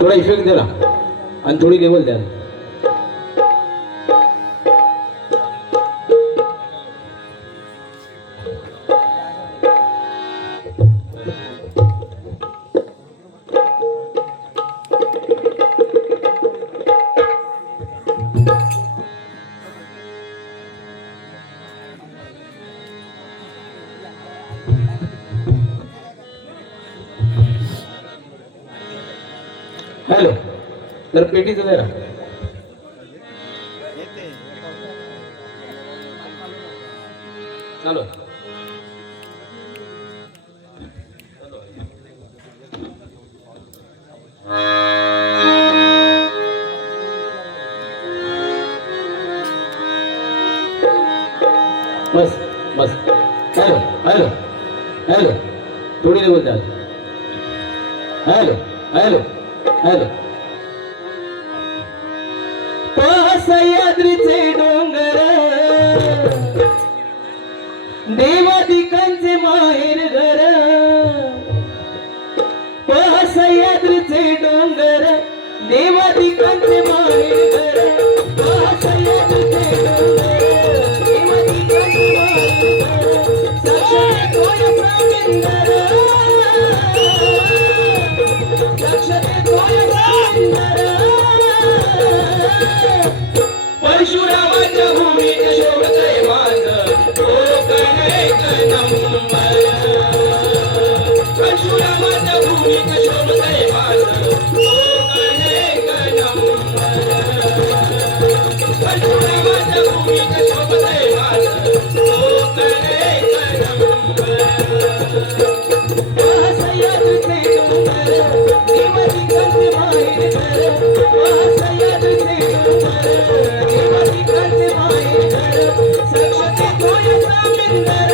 थोडा इफेक्ट द्या ना आणि थोडी लेवल द्या. हॅलो, तर पेटीचं द्या ना. चालू बस बस. हॅलो हॅलो हॅलो, थोडी लेवल द्या. Hello hello hello. सह्याद्रीचे डोंगर देवादिकांचे माहेर घर. सह्याद्रीचे डोंगर देवादिकांचे माहेर घर. सह्याद्रीचे डोंगर देवादिकांचे माहेर घर. साक्षात डोळे प्रामिंदर, साक्षात डोळे प्रामिंदर. परशुरामाच्या भूमीत शोभतय माझं कोकण एक नंबर. परशुरामाच्या भूमीत शोभतय माझं कोकण एक नंबर. परशुरामाच्या भूमीत शोभतय माझं कोकण एक नंबर. सह्याद्रीचे डोंगर देवादिकांचे माहेर घर. सह्याद्रीचे डोंगर देवादिकांचे माहेर घर. साक्षात डोळे प्रामिंदर,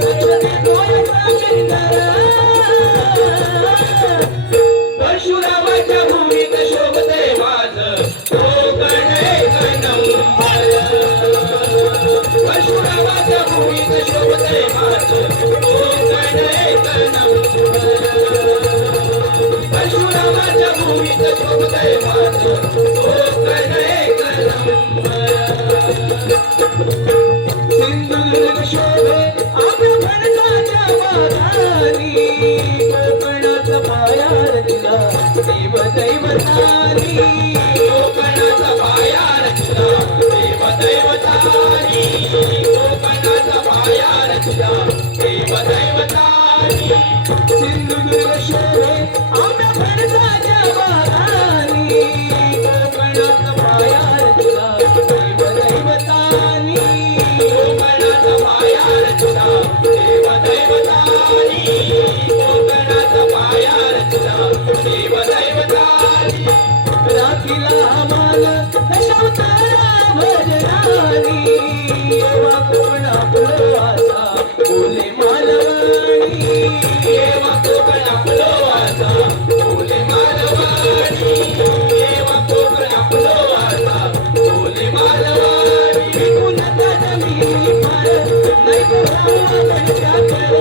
साक्षात डोळे प्रामिंदर. परशुरामाच्या भूमीत शोभतय माझं कोकण एक नंबर. परशुरामाच्या भूमीत शोभतय माझं कोकण एक नंबर. परशुरामाच्या भूमीत शोभतय माझं कोकण एक नंबर. सिंधुदुर्ग शोभे आपल्या फणसाच्या बागानी. कोकणाचा पाया रचला देव दैवतानी. कोकणाचा पाया रचला देव दैवतानी. कोकणाचा पाया रचला देव दैवतानी. सिंधुदुर्ग शोभे आपल्या फणसाच्या बागानी. कोकणाचा पाया रचला देव दैवतानी. कोकणाचा पाया रचला देव दैवतानी. कोकणाचा पाया रचला देव दैवतानी. राखीला आम्हाला दशावतारा भजनानी. येवा कोकण आपलं वाचा बोले मालवणी. येवा कोकण आपलं वाचा बोले मालवणी. येवा कोकण आपलं वाचा बोले मालवणी. विकून जमी फार नाही राहू आपण साखर.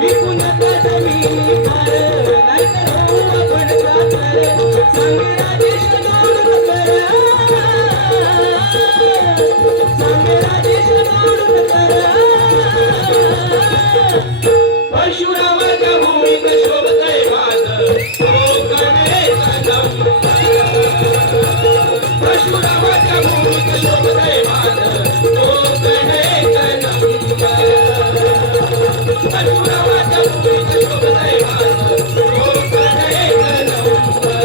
विकून जमी फार नाही राहू आपण साखर. सांगे राजेश जोडून कर, सांगे राजेश जोडून कर. परशुरामाच्या भूमीत शोभतय माझं कोकण एक नंबर. परशुरामाच्या भूमीत शोभतय माझं कोकण एक नंबर. परशुरामाच्या भूमीत शोभतय माझं कोकण एक नंबर.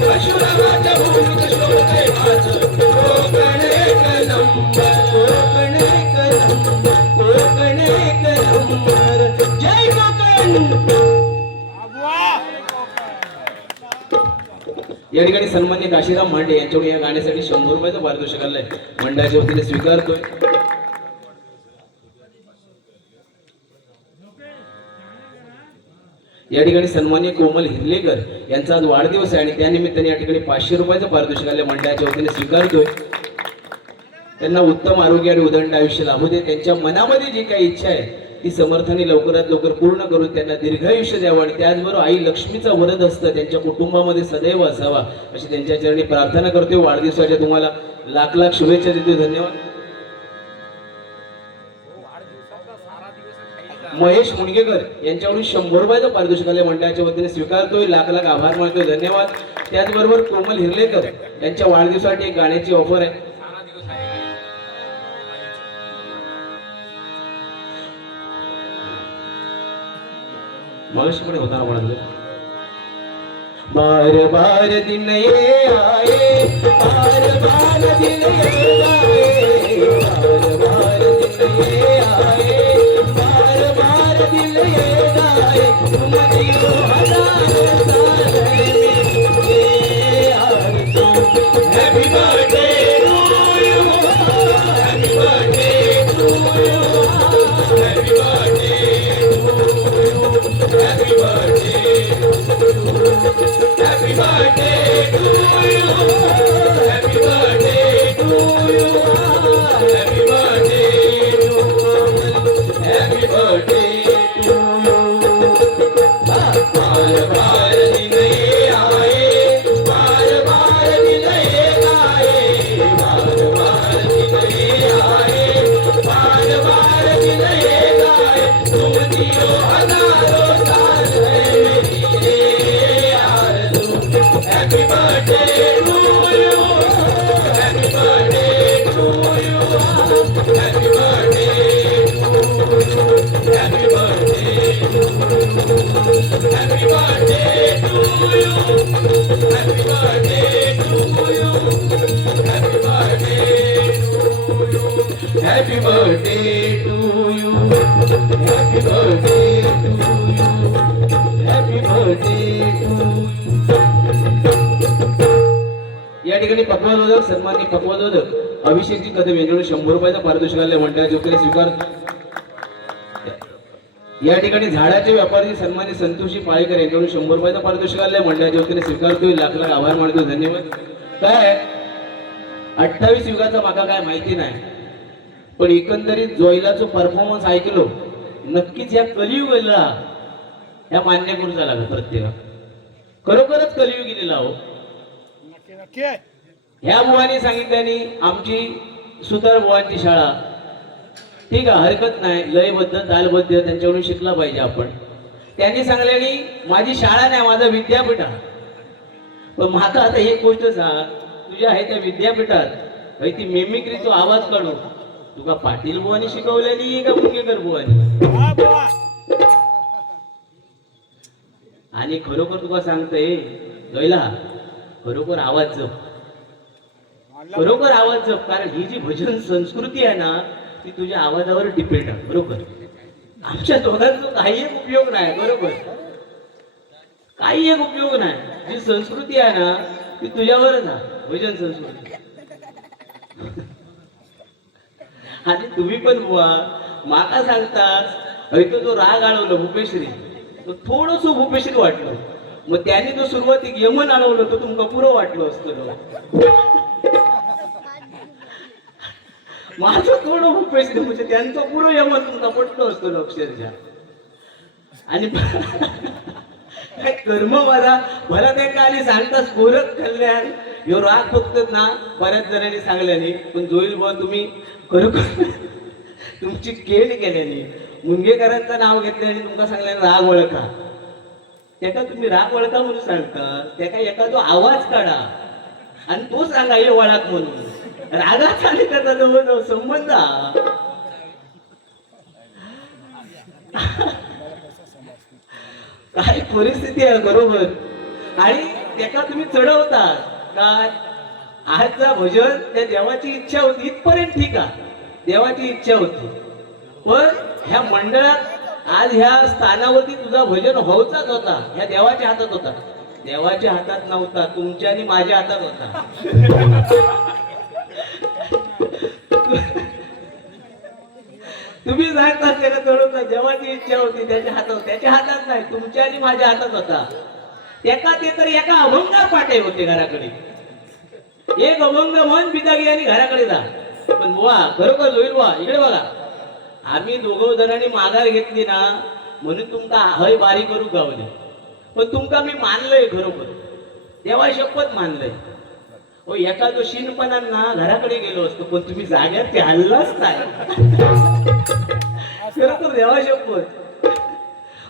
परशुरामाच्या भूमीत शोभतय माझं कोकण एक नंबर. कोकण एक नंबर. कोकण एक नंबर. जय कोकण. या ठिकाणी सन्मान्य काशीराम मांडे यांच्याकडे या गाण्यासाठी 100 रुपयाचं पारितोषिक आलंय. मंडळाच्या वतीने स्वीकारतोय. या ठिकाणी सन्मान्य कोमल हिरलेकर यांचा आज वाढदिवस आहे आणि त्यानिमित्ताने या ठिकाणी 500 रुपयाचं पारितोषिक आलंय. मंडळाच्या वतीने स्वीकारतोय. त्यांना उत्तम आरोग्य आणि उदंड आयुष्य लाभू दे. त्यांच्या मनामध्ये जी काही इच्छा आहे ती समर्थाने लवकरात लवकर पूर्ण करून त्यांना दीर्घायुष्य द्यावं आणि त्याचबरोबर आई लक्ष्मीचा वरद असतं त्यांच्या कुटुंबामध्ये सदैव असावा अशी त्यांच्या चरणी प्रार्थना करते. वाढदिवसाच्या तुम्हाला लाख लाख शुभेच्छा देतो. धन्यवाद. महेश मुणगेकर यांच्याकडून 100 रुपयाचं पारितोषिक आले मंडळाच्या वतीने स्वीकारतोय. लाख लाख आभार मानतोय. धन्यवाद. त्याचबरोबर कोमल हिरलेकर यांच्या वाढदिवसासाठी एक गाण्याची ऑफर आहे. महेशकडे होता म्हणत बार बार दिन ये आए, बार बार दिन ये आए, बार बार दिन ये आए, बार बार दिन ये आए, तुम जियो हजारों साल ये आरज़ू. Happy birthday to you, happy birthday to you, happy birthday to you, happy birthday. Happy birthday to you, happy birthday to you, happy birthday to you, happy birthday to you. बार बार दिन ये आए, बार बार दिन ये आए, बार बार दिन ये आए, बार बार दिन ये आए, तुम जियो हजारों साल Happy birthday to you, happy birthday to you, happy birthday to you, happy birthday to you, happy birthday to you, happy birthday to you, happy birthday to you, happy birthday to you, happy birthday to you, happy birthday to you. या ठिकाणी पक्वादोदक सन्माननीय पक्वादोदक अभिषेकजी कदम यांच्याकडून 100 रुपयाचा पारितोषिक आले मंडळाच्या वतीने स्वीकार. या ठिकाणी झाडाचे व्यापारी सन्माननीय संतोषी पाळेकर यांच्याकडून 100 रुपयाचा पारितोषिक आले मंडळाच्या वतीने स्वीकारतोय. लाख लाख आभार मानतो. धन्यवाद. काय 28 युगाचा माका काय माहिती नाही, पण एकंदरीत जोयलाचं परफॉर्मन्स ऐकलो नक्कीच या कलियुगाला या मान्य करून झाला प्रत्येक खरोखरच कलियुग गेलेला हो. ह्या बुवानी सांगितल्याने आमची सुतार बुवांची शाळा ठीक आहे, हरकत नाही, लयबद्ध तालबद्ध त्यांच्याकडून शिकला पाहिजे आपण. त्यांनी सांगल्याने माझी शाळा नाही, माझा विद्यापीठ आहे. पण माता आता एक गोष्ट सांग, तुझ्या आहे त्या विद्यापीठात ती मेमिक्रीचा आवाज काढू तुका पाटील बुवानी शिकवलेली का मुंगेकर बुवानी? आणि खरोखर तुका सांगते गैला खरोखर आवाज जप, खरोखर आवाज जप. कारण ही जी भजन संस्कृती आहे ना ती तुझ्या आवाजावर डिपेंड आहे. बरोबर, आमच्या दोघांचा काही एक उपयोग नाही. बरोबर, काही एक उपयोग नाही. जी संस्कृती आहे ना ती तुझ्यावरच आहे, भजन संस्कृती. आणि तुम्ही पण बुवा माका सांगतास तो जो राग आळवलं भूपेश्री, तो थोडस भूपेश्री वाटलं. मग त्याने तो सुरुवातीक यमन आणवलं तो तुमका पुरं वाटलं असतं. माझं थोडं भूपेश्री म्हणजे त्यांचं पुरं यमन तुमका पटलं असतं अक्षरशः. आणि काय कर्म मला त्या काली सांगतास गोरख कल्याण ह्यो राग फक्त ना बऱ्याच जणांनी सांगल्याने, पण जोईल बुवा तुम्ही खरोखर तुमची केड केल्याने मुंगेकरांचं नाव घेतल्याने तुमका सांगल्याने राग ओळखा. त्याका तुम्ही राग ओळखा म्हणून सांगता, त्याका एका तो आवाज काढा आणि तो सांगा हे वळख म्हणून. रागाचा आणि त्याचा जवळ संबंध काय परिस्थिती आहे. बरोबर, आणि त्याका तुम्ही चढवता का आजचा भजन त्या देवाची इच्छा होती इथपर्यंत ठीक आहे, देवाची इच्छा होती. पण ह्या मंडळात आज ह्या स्थानावरती तुझा भजन होऊचाच होता, ह्या देवाच्या हातात होता. देवाच्या हातात नव्हता, तुमच्या आणि माझ्या हातात होता. तुम्ही सांगता त्याला चढवता, देवाची इच्छा होती त्याच्या हातात नाही, तुमच्या आणि माझ्या हातात होता. एका ते तर एका अभंगार पाठे होते घराकडे. एक अभंग मन पिता आणि घराकडे जा. पण बुवा खरोखर होईल बुवा, इकडे बघा, आम्ही दोघं जणांनी माघार घेतली ना म्हणून तुमका हय बारी करू गावले, पण तुमका मी मानलंय खरोखर, देवा शपथ मानलंय. हो एका तो शिनपणांना घराकडे गेलो असतो, पण तुम्ही जाग्यात ते हल्लाच नाही. खरोखर देवा शपथ.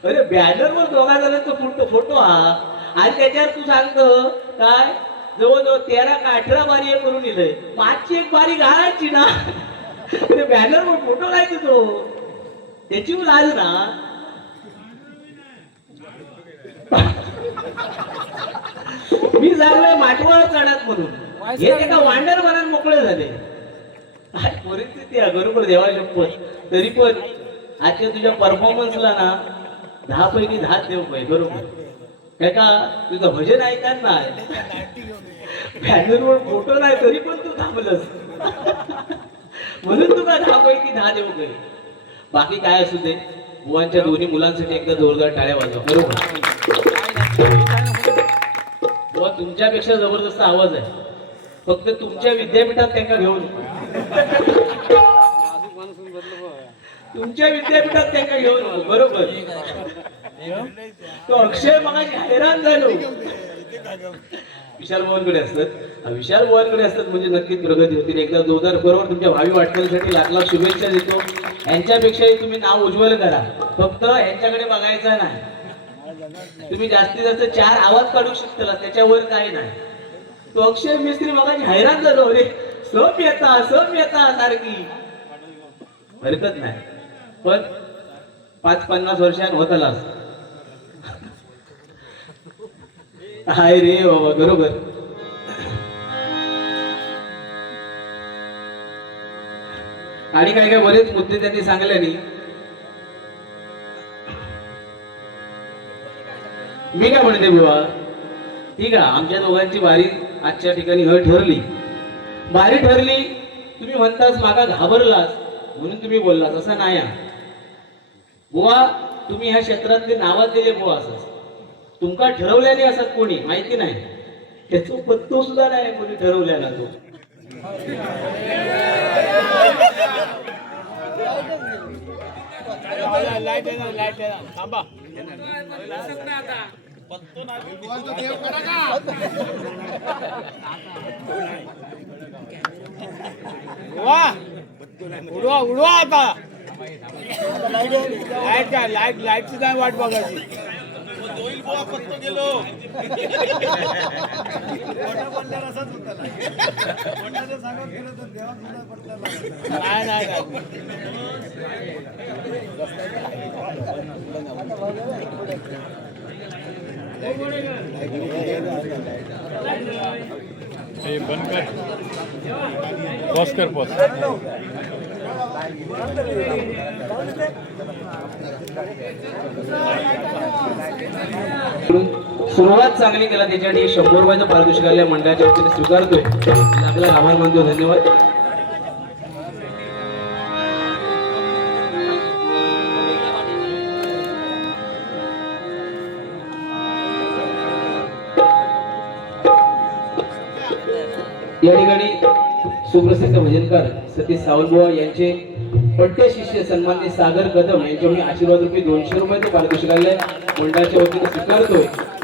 अरे बॅनरवर दोघा जणांचा फोटो हा, आणि त्याच्यावर तू सांगतो काय जवळजवळ 13 का 18 बारी करून दिलंय. मागची एक बारी घालायची ना, ते बॅनरवर फोटो काय तो त्याची लाज ना. मी सांगलोय माटवाळ चढत म्हणून, हे एका वांडर मनात मोकळे झाले. काय परिस्थिती आहे बरोबर देवा शपथ. तरी पण आजच्या तुझ्या परफॉर्मन्सला ना 10 पैकी 10 देव पाहिजे बरोबर. काय का तुझं भजन ऐकायला नाही, बॅनरवर फोटो नाही तरी पण तू थांबलंस, म्हणून तुला 10 पैकी 10 देऊ काही. बाकी काय असू दे, बुवांच्या दोन्ही मुलांसाठी एकदा जोरदार टाळ्या वाजवा बरोबर. बुवा तुमच्यापेक्षा जबरदस्त आवाज आहे, फक्त तुमच्या विद्यापीठात त्यांना घेऊन तुमच्या विद्यापीठात त्यांना घेऊन बरोबर. तो अक्षय मगाशी हैराण झालो. विशाल भवनकडे असतात, विशाल भवनकडे असतात म्हणजे नक्कीच प्रगती होतील. एकदा जोरदार बरोबर तुमच्या भावी वाटचालीसाठी लाख लाख शुभेच्छा देतो. यांच्यापेक्षाही तुम्ही नाव उज्ज्वल करा, फक्त यांच्याकडे बघायचं नाही. तुम्ही जास्तीत जास्त 4 आवाज काढू शकता, त्याच्यावर काही नाही. तो अक्षय मिस्त्री मगाशी हैराण झालो, अरे सप येता सारखी. हरकत नाही, पण 5-50 वर्षांत होत आला हाय रे बाबा बरोबर. आणि काय काय बरेच मुद्दे त्यांनी सांगले नाही. मी काय म्हणते बुवा, ठीक आहे आमच्या दोघांची बारी आजच्या ठिकाणी ठरली, बारी ठरली. तुम्ही म्हणतास मागा घाबरलास म्हणून तुम्ही बोललास असं नाही बुवा. तुम्ही ह्या क्षेत्रातले नावात दिले बुवा, असं तुमका ठरवल्याने असत कोणी माहिती नाही, त्याचा पत्तो सुद्धा नाही कोणी ठरवल्याला. तो थांबा उडवा उडवा आता. लाईट काय लाईटची काय वाट बघायची. गेलो नाही नाही बंद कर, पॉज कर, पॉज. सुरुवात चांगली केला त्याच्यासाठी 100 रुपयाचं पारितोषिक मंडळाच्या वतीने स्वीकारतोय. आपल्याला आभार मानतो, धन्यवाद. या ठिकाणी सुप्रसिद्ध भजनकार सतीश सावंतबुवा यांचे पट्टे शिष्य सन्माननीय सागर कदम यांच्याकडून आशीर्वाद रूपी 200 रुपयाचं पारितोषिक मंडळाच्या वतीने स्वीकारतोय.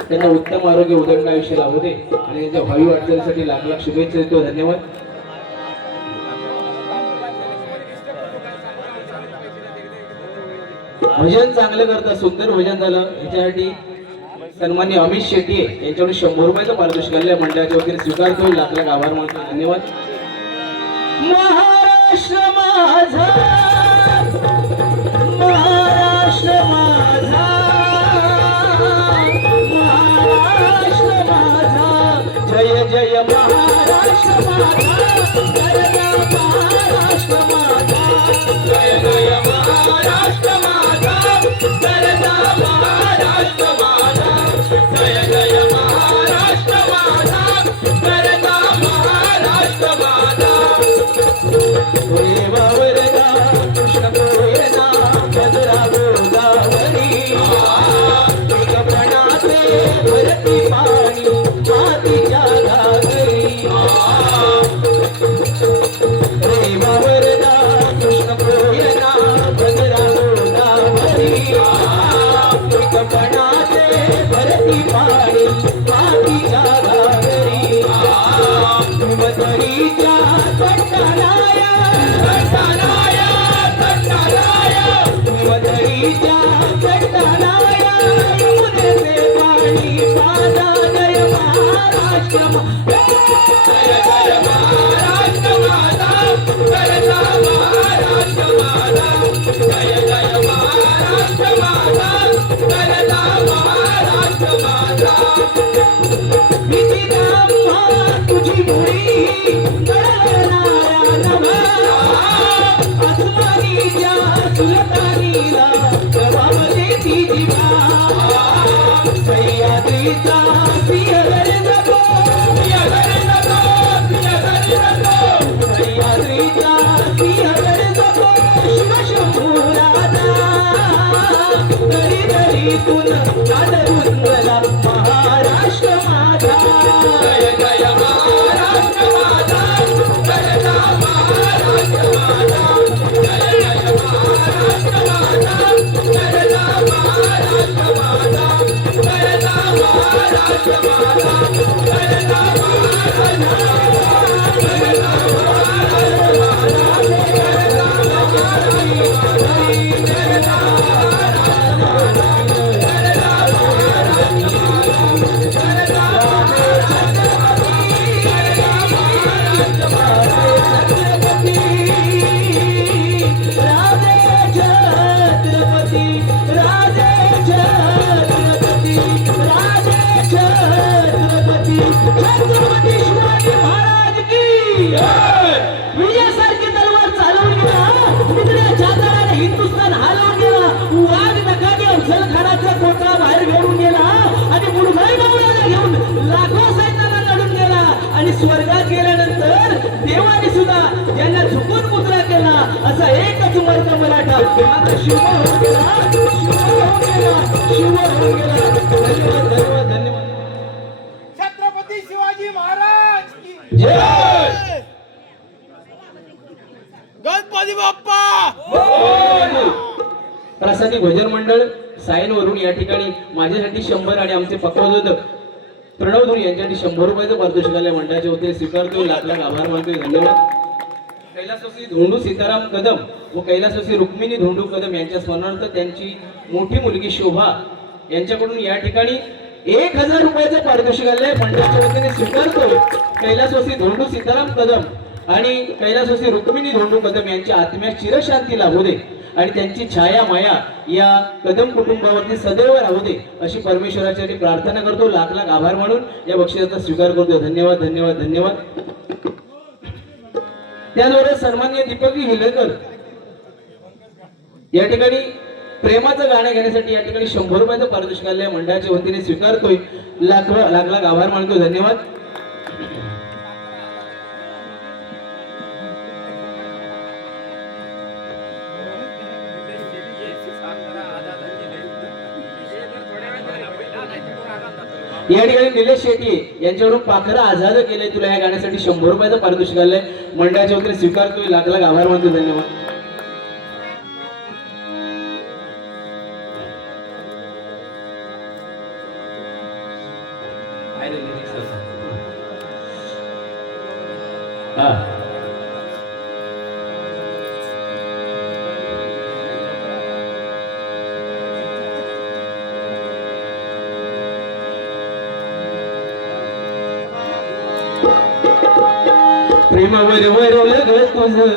त्यांना उत्तम आरोग्य उदंड आयुष्य लाभू दे आणि त्यांच्या भावी वाटचालीसाठी लाख लाख शुभेच्छा देतो. धन्यवाद. भजन चांगलं करतात, सुंदर भजन झालं. याच्यासाठी सन्माननीय अमित शेट्टी यांच्याकडून 100 रुपयाचं पारितोषिक मंडळाच्या वतीने स्वीकारतोय. लाख लाख आभार मानतो. धन्यवाद. महाराष्ट्र माझा, महाराष्ट्र माझा, महाराष्ट्र माझा, जय जय महाराष्ट्र माझा, महाराष्ट्र माझा, जय जय महाराष्ट्र माझा, महाराष्ट्र माझा, जय जय महाराष्ट्र माझा, महाराष्ट्र माझा. वरदा कृष्ण कोयना भद्रा गोदावरी, प्रणाते भरती पाणी मातीच्या घागरी. वरदा कृष्ण कोयना मातीच्या घागरी धुमतरीच्या कंटाळाया धुमतरीच्या कंटाळाया यमुनेचे पाणी माझा जय महाराष्ट्र जय जय महाराष्ट्र माझा जय महाराष्ट्र माझा जय जय महाराष्ट्र माझा जय महाराष्ट्र माझा किती नामा तुझी मुळी गळणाऱ्या नभा अस्मानीच्या सुलतानीला जबाब देती जिवा सह्याद्रीचा सिंहगड नको सह्याद्रीचा सिंहगड नको शिवशंभूराजा दरी दरीतून आदरून गेला महाराष्ट्र माझा जय जय महाराष्ट्र माझा जय जय महाराष्ट्र माझा जय जय महाराष्ट्र माझा जय जय महाराष्ट्र माझा जय जय महाराष्ट्र माझा जय जय छत्रपती शिवाजी महाराज की विजयासारखी तलवार चालवून गेला मित्राच्या दराने हिंदुस्थान हलवून गेला वाघ नकाने अफजल खानाचा कोटरा बाहेर घेऊन गेला आणि मुडगळ गवळ्याला घेऊन लाखो सैन्याला लढून गेला आणि स्वर्गात गेल्यानंतर देवाने सुद्धा त्यांना झुकून मुद्रा केला असा एकच मर्द मराठा मात्र शिव होऊन गेला शिव होऊन गेला धन्यवाद धन्यवाद धन्यवाद छत्रपती शिवाजी महाराज की जय गणपती बाप्पा प्रसादी भजन मंडळ सायनवरून या ठिकाणी माझ्यासाठी 100 आणि आमचे पक्वादोदक प्रणव धुरी यांच्यासाठी 100 रुपयाचं पारितोषिक आलंय मंडळाचे होते स्वीकारतोय लाख लाख आभार मानतोय धन्यवाद कैलासवासी धोंडू सीताराम कदम व कैलासवासी रुक्मिणी धोंडू कदम यांच्या स्मरणार्थ त्यांची मोठी मुलगी शोभा यांच्याकडून या ठिकाणी 1000 रुपयाचं पारितोषिक आलंय मंडळाच्या वतीने स्वीकारतोय कैलासवासी धोंडू सीताराम कदम आणि कैलासवासी रुक्मिणी धोंडू कदम यांच्या आत्म्यास चिरशांती लाभू दे आणि त्यांची छाया माया या कदम कुटुंबावरती सदैव राहू दे अशी परमेश्वराची प्रार्थना करतो लाख लाख आभार मानून या बक्षिसाचा स्वीकार करतो धन्यवाद धन्यवाद धन्यवाद त्याचबरोबर सन्माननीय दीपक हिलेकर या ठिकाणी प्रेमाचं गाणं घेण्यासाठी या ठिकाणी 100 रुपयाचं पारितोषिक आलंय मंडळाच्या वतीने स्वीकारतोय लाख लाख लाख आभार मानतो धन्यवाद या ठिकाणी निलेश शेट्टी यांच्यावरून पाखरा आझाद केले तुला या गाण्यासाठी 100 रुपयाचं पारितोषिक आलंय मंडळाच्या वतीने स्वीकारतोय लाख लाख आभार मानतो धन्यवाद प्रेमावर वरवलं ग तुझं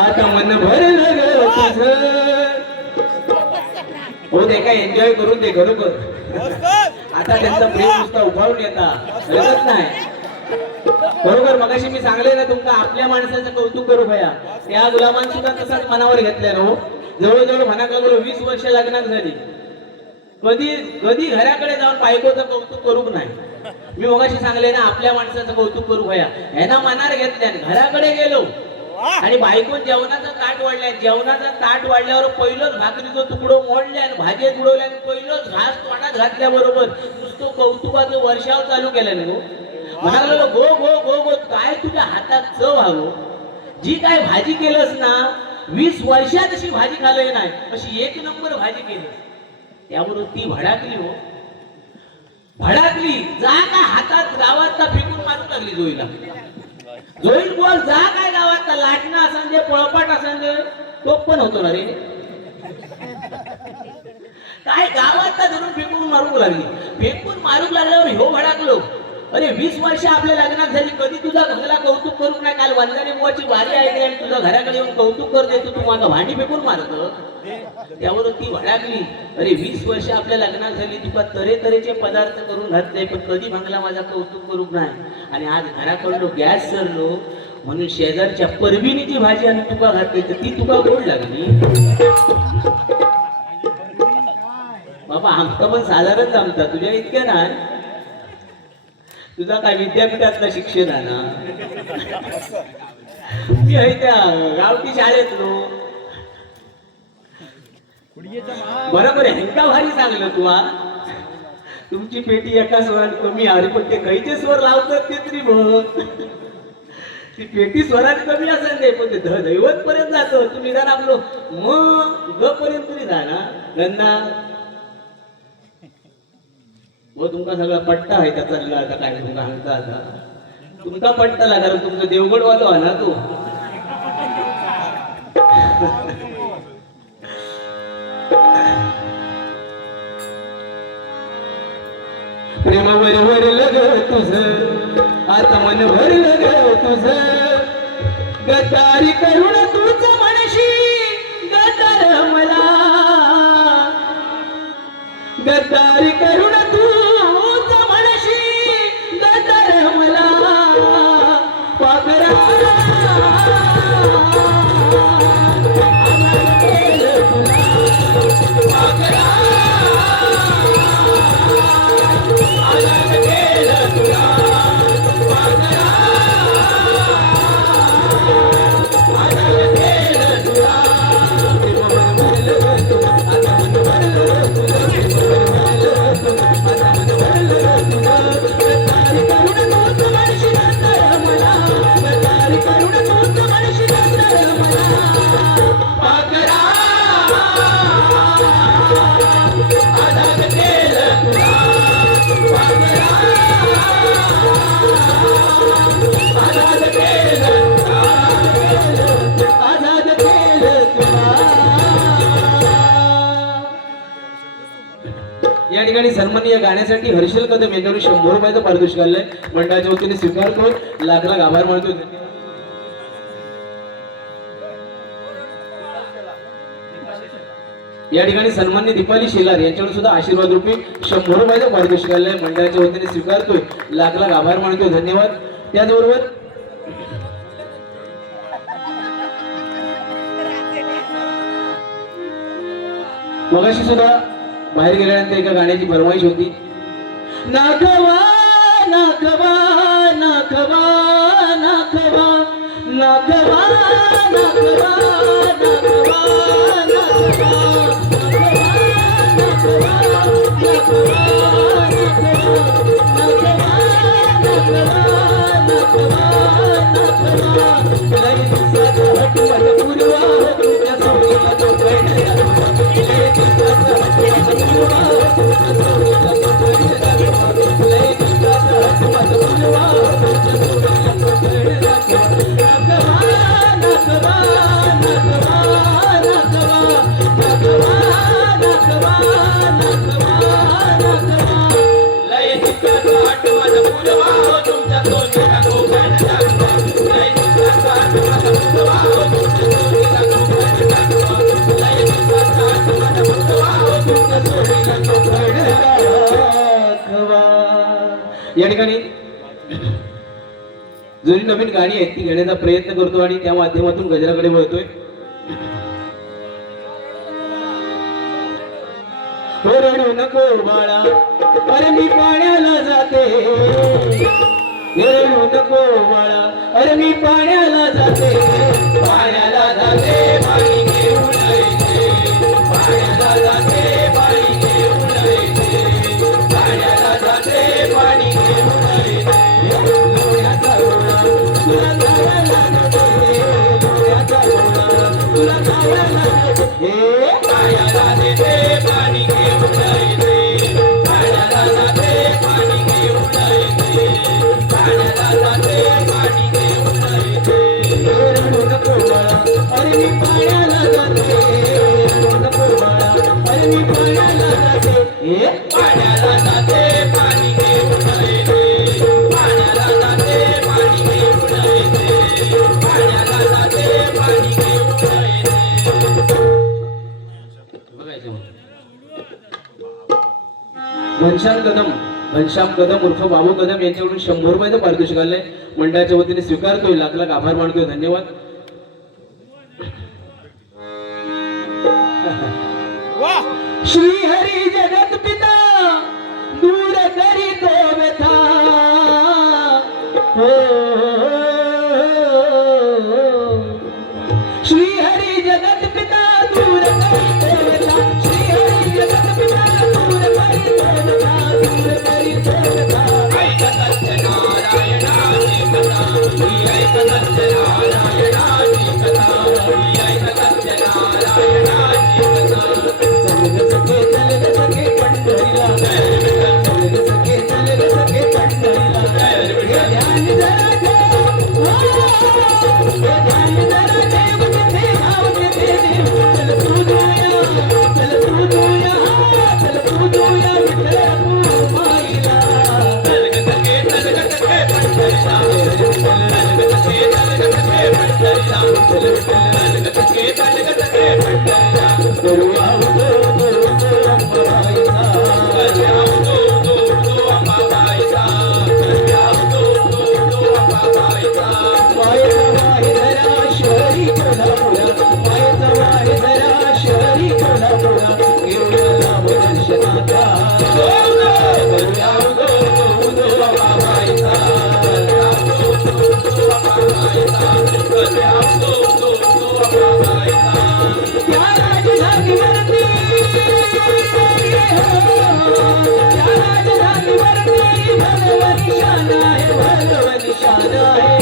आता मन भरलं ग तुझं हो ते काय एन्जॉय करून दे खरोखर आता त्यांचा प्रेम नुसता उभारून येता लगत नाही बरोबर मगाशी मी सांगले ना तुमका आपल्या माणसाचं कौतुक करू भया त्या गुलामान सुद्धा तसाच मनावर घेतल्या ना हो जवळजवळ म्हणा का 20 वर्ष लग्नात झाली कधी कधी घराकडे जाऊन बायकोचं कौतुक करूक नाही मी मगाशी सांगले ना आपल्या माणसाचं कौतुक करू भया ह्यांना मनावर घेतल्या घराकडे गेलो आणि बायकोन जेवणाचं ताट वाढलंय जेवणाचं ताट वाढल्यावर पहिलंच भाकरीचं तुकडं मोडले आणि भाजी तुडवल्या आणि पहिलंच घास तोंडात घातल्याबरोबर नुसतं कौतुकाचं वर्षाव चालू केलं गो म्हणाला गो गो गो गो काय तुझ्या हातात चव हवं जी काय भाजी केलंस ना 20 वर्षात अशी भाजी खाल्ली नाही अशी 1 नंबर भाजी केली त्याबरोबर ती भडाकली हो भडाकली जा काय हातात गावात फेकून मारून लागली जोईला. जोईल बोल जा काय गावात लाटणं असन जे पळपाट असन जे तो पण होतो ना रे. काय गावात धरून फेकून मारू लागली. फेकून मारू लागल्यावर ह्यो भडाकलो. अरे 20 वर्ष आपल्या लग्नात झाली कधी तुझा घरला कौतुक करू नाही. काल वंदने बुवाची वारी आहे आणि तुझ्या घराकडे येऊन कौतुक कर देतो तू माझं भांडी फेकून मारत. त्यावर ती भडाकली. अरे 20 वर्ष आपल्या लग्नात झाली तुका तऱ्हेचे पदार्थ करून घातले पण कधी भांगला माझा कौतुक करू नाही. आणि आज घराकडलो गॅस सरलो म्हणून शेजारच्या परबिनीची भाजी आणि तुका घातली तर ती तुका गोड लागली. बाबा आमचा पण साधारण जमता तुझ्या इतक्या नाही. तुझा काय विद्यापीठातलं शिक्षण आहे ना. मी आहे त्या गावठी शाळेतलो. बरोबर आहे हेंका भारी सांगलं तू. तुमची पेटी एका स्वरात कमी आहे पण ते खैचे स्वर लावतात ते तरी बघ. ती पेटी स्वरात कमी असेल नाही पण ते दैवत पर्यंत जातो. तुम्ही निदान आपलं मग ग पर्यंत तरी जा ना गंदा. व तुमका सगळा पट्टा आहे का चालला आता काय तुमका सांगता आता तुमका पट्टाला कारण तुमचं देवगड वालो आहे ना तू. प्रेमावर भरलं ग तुझं आता मन भरलं ग तुझं. गद्दारी करून तूच म्हणशी गद्दार मला. गद्दारी करून तूच म्हणशी गद्दार मला. पाखरा या ठिकाणी सन्माननीय गाण्यासाठी हर्षल कदम यांच्यावर 100 रुपयाचं पारितोषिक आलंय. मंडळाच्या वतीने स्वीकारतो. लाख लाख आभार मानतो. या ठिकाणी सन्माननीय दीपाली शेलार यांच्यावर सुद्धा आशीर्वाद रूपी 100 रुपयाचं पारितोषिक आलंय. मंडळाच्या वतीने स्वीकारतोय. लाख लाख आभार मानतो. धन्यवाद. त्याचबरोबर मगाशी सुद्धा बाहेर गेल्यानंतर एका गाण्याची फरमाईश होती. नाखवा नाखवा नाखवा नाखवा नाखवा नाखवा या ठिकाणी जुनी नवीन गाणी आहेत ती घेण्याचा प्रयत्न करतो आणि त्या माध्यमातून गजराकडे वळतोय. रडू नको बाळा अरे मी पाण्याला जाते. रडू नको बाळा अरे मी पाण्याला जाते. पाण्याला जाते पाणी घेऊन येते. पाण्याला जाते पाणी घेऊन येते. पाण्याला जाते पाणी घेऊन येते. डोळ्याचा डोळा तुला जायला लागते. डोळ्याचा डोळा तुला जायला लागते. पाण्याला देते पाणी घेऊन येते. पाण्याला जाते हे पाण्याला जाते पाणी घेऊन येते, पाण्याला जाते पाणी घेऊन येते, पाण्याला जाते पाणी घेऊन येते. बघायचं मग. घनश्याम कदम उर्फ बाबू कदम यांच्याकडून 100 रुपयाचं पारितोषिक आलंय. मंडळाच्या वतीने स्वीकारतोय, लाख लाख आभार मानतोय, धन्यवाद. वा श्री हरी जगत पिता दूर करी तो व्यथा हो. श्री हरी जगत पिता दूर करी तो व्यथा, श्री हरी जगत पिता दूर करी तो व्यथा, दूर करी तो व्यथा. ऐकतच नारायणाची कथा, मी ऐकतच नारायणाची कथा, मी ऐकतच नारायणाची कथा. चल ग सखे पंढरीला, चल ग सखे पंढरीला. हे ध्यान जरा ठेव, हे ध्यान जरा ठेव, तिथे भाव तिथे देव. चल तू दुया, चल तू दुया, चल तू दुया विठ्ठल माईला. तलगतके तलगतके पंढरीला, तलगतके तलगतके पंढरीला, तलगतके तलगतके पंढरीला. करूया करूया अंबाबाईचा. कल्याव तो अंबाबाईचा, कल्याव तो अंबाबाईचा. मायेचा वाहेदरा शहरी कोल्हापुरा, मायेचा वाहेदरा शहरी कोल्हापुरा. घेऊया लाभ दर्शनाचा. कल्याव तो अंबाबाईचा, कल्याव तो अंबाबाईचा, कल्याव तो अंबाबाईचा. त्या राजधानीवरती, त्या राजधानीवरती भगवती शान आहे, भगवती शान आहे.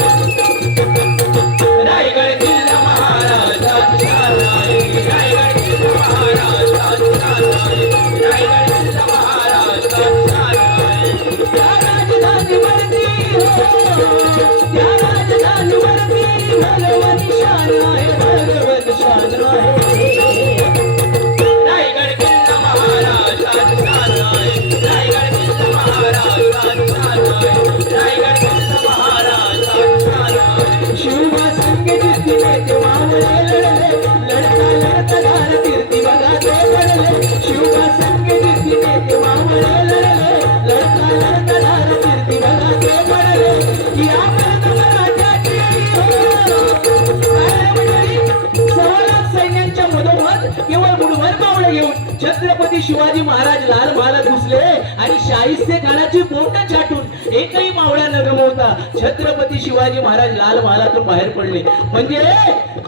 रायगड जिल्हा महाराष्ट्रात शान आहे, रायगड जिल्हा महाराष्ट्रात शान आहे, रायगड जिल्हा महाराष्ट्रात शान आहे. त्या राजधानीवरती त्या राजधानीवरती भगवती शान आहे, भगवती शान आहे. रायगड जिल्हा महाराष्ट्रात शान आहे, रायगड जिल्हा महाराष्ट्रात शान आहे, रायगड जिल्हा महाराष्ट्रात शान आहे. शिवबा संगीतीने ते मावळे लढले, लढता लढता धार कीर्ती बघा ते पडले. शिवबा संगीतीने ते मावळे लढले, लढता लढता धार कीर्ती बघा ते पडले. या परत मराठ्याची काय मंडळी, 6,00,000 सैन्यांच्या मधोमध केवळ मुठभर पावलं घेऊन छत्रपती शिवाजी महाराज लाल महालात घुसले आणि शाहिस्ते खानाची बोटं छाटून एकही मावळा न गमवता छत्रपती शिवाजी महाराज लाल महालातून बाहेर पडले. म्हणजे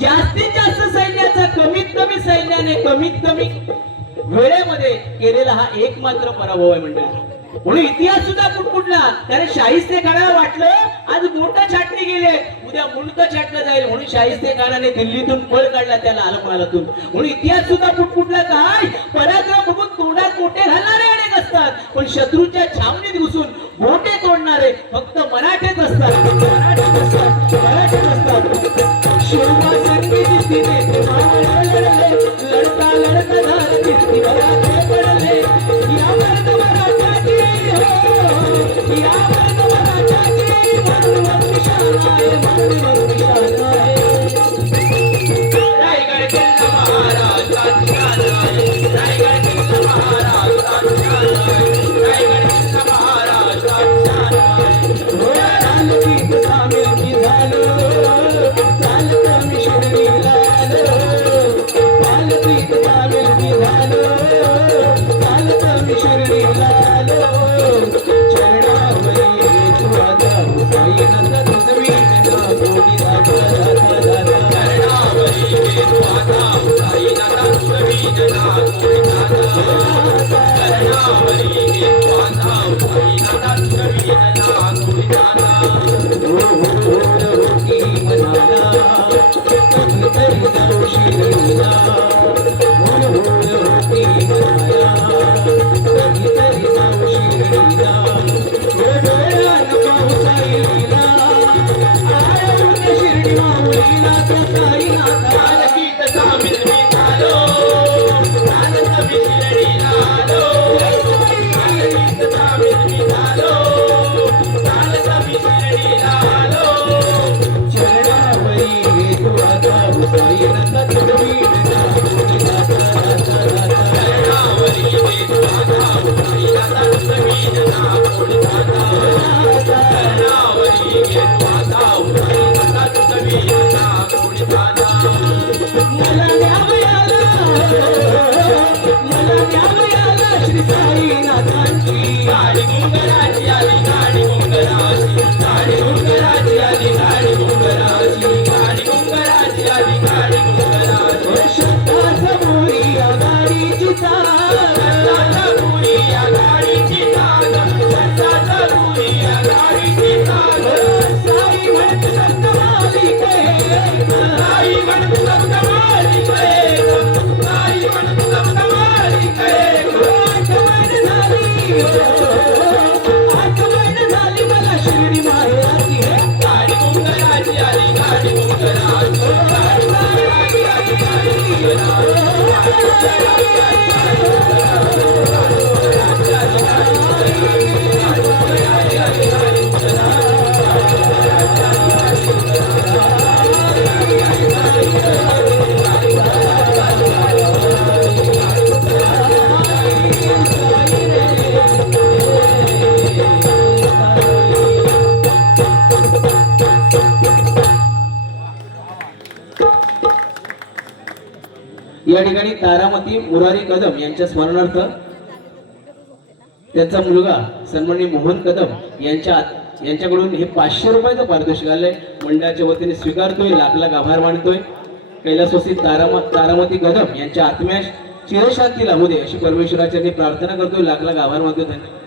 जास्तीत जास्त सैन्याचा कमीत कमी सैन्याने कमीत कमी वेळेमध्ये केलेला हा एकमात्र पराभव आहे मंडळी. म्हणून इतिहास सुद्धा कुटकुटला, कारण शाहिस्ते खानाला वाटलं आज बोटं छाटली गेले, उद्या मुंडकं छाटलं जाईल, म्हणून शाहिस्ते खानाने दिल्लीतून पळ काढला त्या लाल महालातून. म्हणून इतिहास सुद्धा कुटकुटला. काय पराक्रम बघून तोंडात बोटे घालणारे अनेक असतात, पण शत्रूच्या छावणीत घुसून बोटे तोडणारे फक्त मराठेच असतात, मराठेच असतात, मराठेच असतात. शिवबा संगीतीने ते मावळे लढले, लढता लढता धार कीर्ती बघा ते पडले. या वर्ग मराठाची हो, या वर्ग मराठाची भगवती शान आहे, भगवती शान आहे. रायगड जिल्हा महाराष्ट्रात शान आहे, रायगड जिल्हा महाराष्ट्रात शान आहे, रायगड जिल्हा महाराष्ट्रात शान आहे. हो रालकीत सामील की झालं, चालतं मी शिर्डीला आलो. पालकीत सामील की झालं, चालतं मी शिर्डीला आलो. चरणावरी तू आता हुसाईनाचा तुझवीन ना कोणी दाखवा दाखवा दाखवा. कर्णावरी तू आता हुसाईनाचा तुझवीन ना कोणी दाखवा. कर्णावरी तू आता हुसाईनाचा तुझवीन ना कोणी दाखवा. हो हो हो की मनाला कधीतरी जाऊ शिर्डीला. हो हो की मनाला कधीतरी जाऊ शिर्डीला. हो डोळ्यात पावसाळीला आळवून शिर्डी माऊलीला त्या साईनाथा. पालकीत सामील मी झालो, चालत मी शिर्डीला आलो. गाडी घुंगराची आली गाडी घुंगराची गाडी घुंगराची आली गाडी घुंगराची गाडी घुंगराची आली गाडी घुंगराची श्रद्धाचा मोरी या गाडीची चाल श्रद्धाचा रुई या गाडीची चाल श्रद्धाचा रुई या गाडीची चाल साई म्हणत संत मालिक साई म्हणत संत मालिक साई म्हणत संत मालिक आठवण झाली मला शिर्डी माहेराची गाडी घुंगराची आली गाडी घुंगराची गाडी घुंगराची आली गाडी या ठिकाणी तारामती मुरारी कदम यांच्या स्मरणार्थ त्यांचा मुलगा सन्माननीय मोहन कदम यांच्याकडून हे 500 रुपयाचं पारितोषिक आलंय. मंडळाच्या वतीने स्वीकारतोय, लाख लाख आभार मानतोय. कैलासवासी तारामती कदम यांच्या आत्म्यास चिरशांती लाभू दे अशी परमेश्वराच्या प्रार्थना करतोय, लाख लाख आभार मानतोय. धन्यवाद.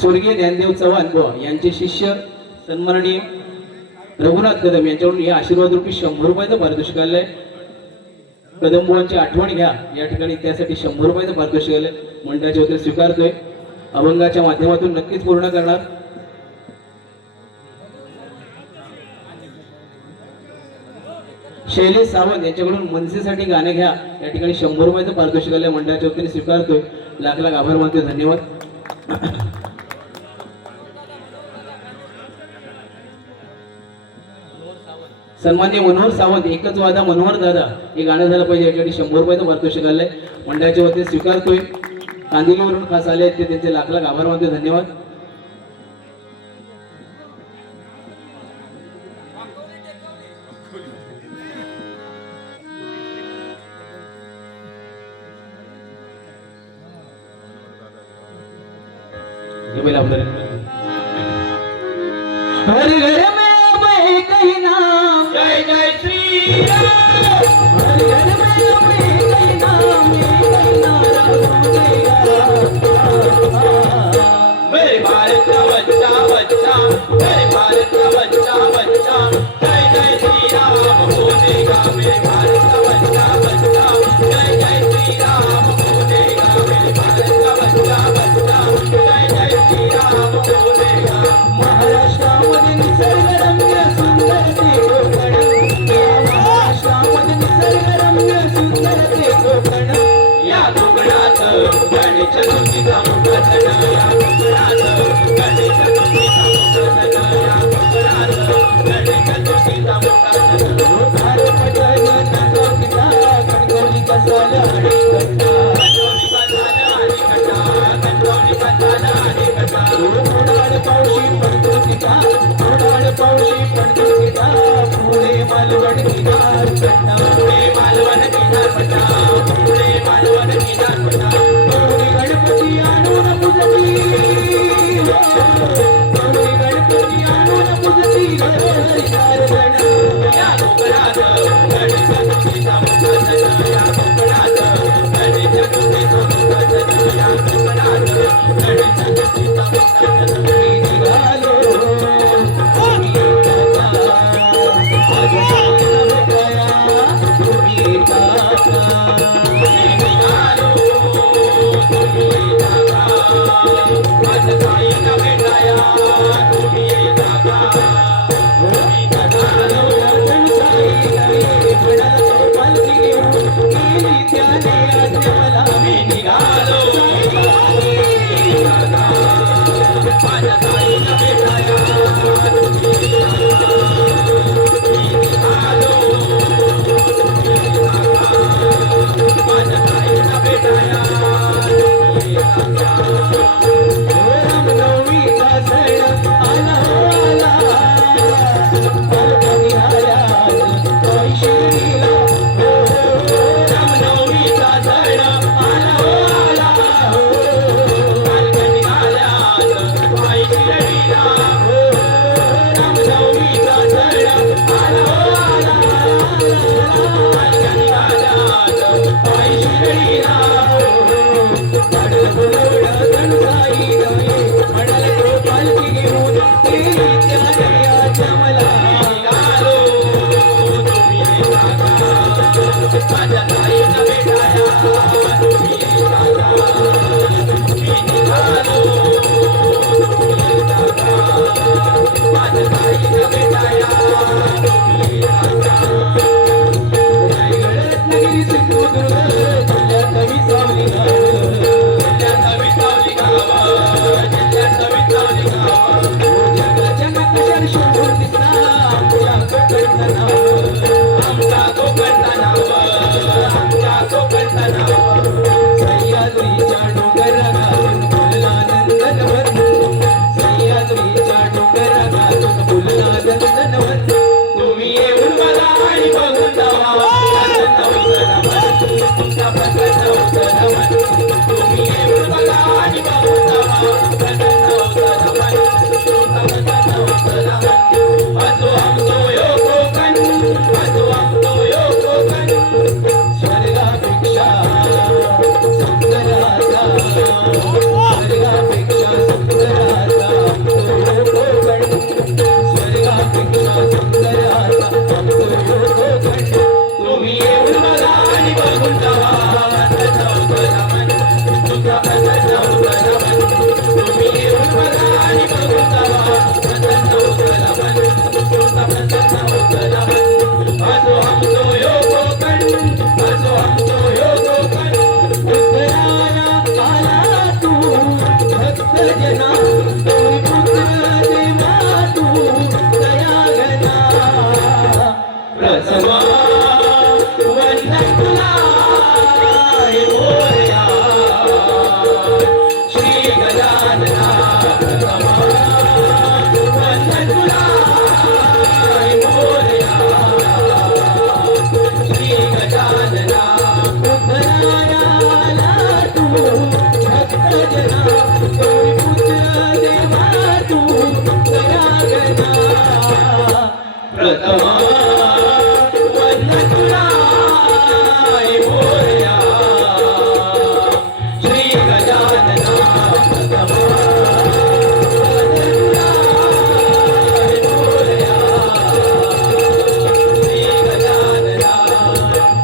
स्वर्गीय ज्ञानदेव चव्हाण यांचे शिष्य सन्माननीय रघुनाथ कदम यांच्याकडून या आशीर्वाद रूपी 100 रुपयाचं पारितोषिक आलंय. कदम बुवांची आठवण घ्या या ठिकाणी, त्यासाठी 100 रुपयाचं पारितोषिक आलंय. मंडळाच्या वतीने स्वीकारतोय, अभंगाच्या माध्यमातून नक्कीच पूर्ण करणार. शैलेश सावंत यांच्याकडून मनसेसाठी गाणे घ्या या ठिकाणी 100 रुपयाचं पारितोषिक आलंय. मंडळाच्या वतीने स्वीकारतोय, लाख लाख आभार मानतोय. धन्यवाद. सन्मान्य मनोहर सावंत एकच वादा मनोहर दादा हे गाणं झालं पाहिजे यासाठी 100 रुपयाचं पारितोषिक आलंय. मंडळाच्या वतीने स्वीकारतोय. कांदिवलीवरून खास आले आहेत ते त्यांचे लाख लाख आभार मानतोय. धन्यवाद. हर घर में अब एक ही नाम, जय जय श्री राम हर घर में अब एक ही नाम, एक ही नारा सुनेगा. मेरे भारत का बच्चा बच्चा मेरे भारत का बच्चा बच्चा जय जय श्री राम बोलेगा. मेरे भारत का बच्चा बच्चा जय जय श्री राम बोलेगा. मेरे भारत का बच्चा बच्चा जय जय श्री राम बोलेगा. महाराष्ट्रामध्ये निसर्गरम्य सुंदर ते कोकण, महाराष्ट्रामध्ये निसर्गरम्य सुंदर ते कोकण. या कोकणात गणेश चतुर्थीचा मोठा सण, या कोकणात गणेश चतुर्थीचा मोठा सण, या कोकणात गणेश चतुर्थीचा मोठा सण. भारपटल नंदोबा गणगौरी बसवलं आणि घंटा, गणगौरी बसवलं आणि घंटा, गणगौरी बसवलं आणि घंटा. उडाड पावशी पडतो तिचा, उडाड पावशी पडतो तिचा, पुणे मालवण किनार पट्टा, पुणे मालवण किनार पट्टा, पुणे मालवण किनार पट्टा. गौरी गणपती आणून पूजती, गौरी गणपती आणून पूजती, हरी सारगण. या कोकणात गणेश चतुर्थीचा मोठा सण, या कोकणात गणेश चतुर्थीचा मोठा सण, या कोकणात गणेश चतुर्थीचा मोठा सण. निघालो तुम्ही काका, आज साईला भेटाया तुम्ही काका. निघालो तुम्ही काका, आज साईला भेटाया तुम्ही काका. तुम्ही काका. दर्शन साईला ये म्हणालो, पालखी घेऊन गेली त्याने आज्ञा मला. मी निघालो तुम्ही काका, माझ्या साईला भेटाया तुम्ही काका. मी निघालो तुम्ही काका, माझ्या साईला भेटाया तुम्ही काका. रामनवमीचा सण आला हो आला, सिंधुदुर्ग जिल्ह्यात विसावली गाव जिल्ह्यात विसावली गाव जिल्ह्यात विसावली गाव जगाच्या नकाशावर शोभून दिसता आमच्या कोकणचं नाव आमच्या कोकणचं नाव आमच्या कोकणचं नाव सह्याद्रीच्या डोंगरातून फुलला नंदनवन सह्याद्रीच्या डोंगरातून फुलला नंदनवन तुम्ही येऊन बघा आणि बघून जावा तुमचा प्रसन्न उत्सव तुम्ही येऊन बघा आणि बघून जावा प्रसन्न उत्सव तुमचा प्रसन्न उत्सव असो आमचो यो कोकण असो आमचो यो कोकण स्वर्गापेक्षा सुंदराचा स्वर्गापेक्षा सुंदराचा आमचो कोकण स्वर्गापेक्षा सुंदराचा आमचो कोकण तुम्ही येऊन बघा आणि बघून जावा प्रसन्न उत्सव तुमचा प्रसन्न उत्सव तुम्ही येऊन बघा आणि बघून जावा प्रसन्न उत्सव तुमचा प्रसन्न उत्सव असो आमचो यो कोकण असो आमचो यो कोकण उत्तराया आला तू भक्त जना पुत्र देवा तू दयाघना प्रसवा वंदन तुला हे मोरया श्री गजानना प्रसवा वंदन तुला हे मोरया श्री गजानना उत्तराया आला तू भक्त जना पुत्र देवा तू दयाघना प्रथमा वंदन तुला हे मोरया श्री गजानना प्रथमा वंदन तुला हे मोरया श्री गजानना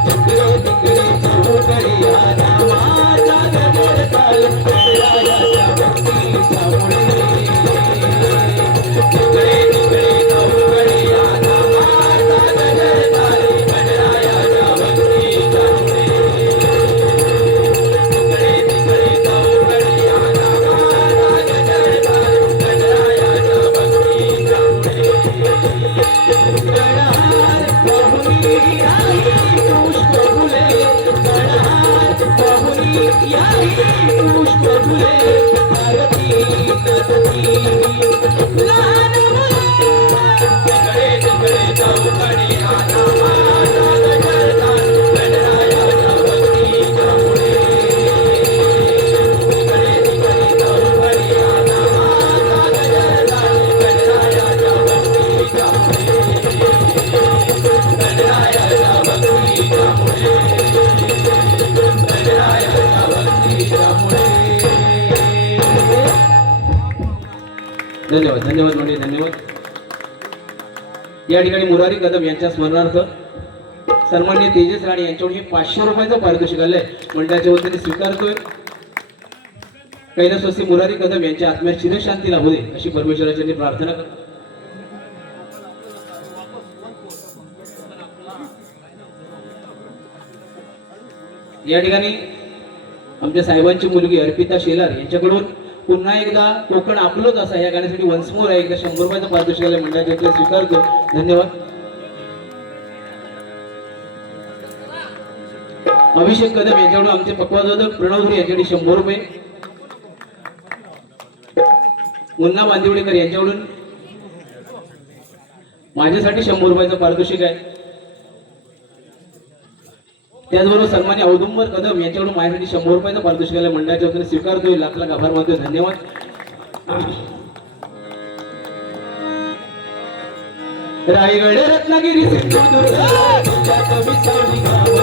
तिकडे तिकडे चौकडे आला माझा गजर चाल राजाच्या भक्तीचा मुळे तिकडे तिकडे चौकडे आला माझा गजर चाले गणरायाच्या भक्तीचा मुळे तिकडे तिकडे चौकडे आला माझा गजर चाले गणरायाच्या भक्तीचा मुळे गणहार बहुनी आई पुष्प फुले गणहार बहुनी आई पुष्प फुले आरती नसती लहान तिकडे तिकडे चौकडे आला माझा गजर चाले गणरायाच्या भक्तीचा मुळे तिकडे तिकडे चौकडे आला माझा गजर चाले गणरायाच्या भक्तीचा मुळे गणरायाच्या भक्तीचा मुळे गणरायाच्या भक्तीचा मुळे धन्यवाद धन्यवाद मंडळी धन्यवाद. या ठिकाणी मुरारी कदम यांच्या स्मरणार्थ सन्माननीय तेजस राणे यांच्याकडून हे 500 रुपयाचं पारितोषिक आलंय मंडळाच्या वतीने स्वीकारतोय. कैलासवासी मुरारी कदम यांच्या आत्म्यात चिरशांती लाभू दे अशी परमेश्वराची मी प्रार्थना करतो. या ठिकाणी आमच्या साहेबांची मुलगी अर्पिता शेलार यांच्याकडून पुन्हा एकदा कोकण आपलंच असा या गाण्यासाठी वन्स मोर एकदा 100 रुपयाचं पारितोषिक आलंय मंडळाच्या वतीने स्वीकारतो. धन्यवाद. अभिषेक कदम यांच्याकडून आमचे पक्वादोदक प्रणव धुरे यांच्याकडे 100 रुपये. मुन्ना बांदिवडेकर यांच्याकडून माझ्यासाठी 100 रुपयाचं पारितोषिक आहे. त्याचबरोबर सन्मान्य औदुंबर कदम यांच्याकडून माझ्यासाठी 100 रुपयाचं पारितोषिक आहे मंडळाच्या वतीने स्वीकारतोय. लाख लाख आभार मानतोय. धन्यवाद. रायगड रत्नागिरी सिंधुदुर्ग जिल्ह्यात विसावली गाव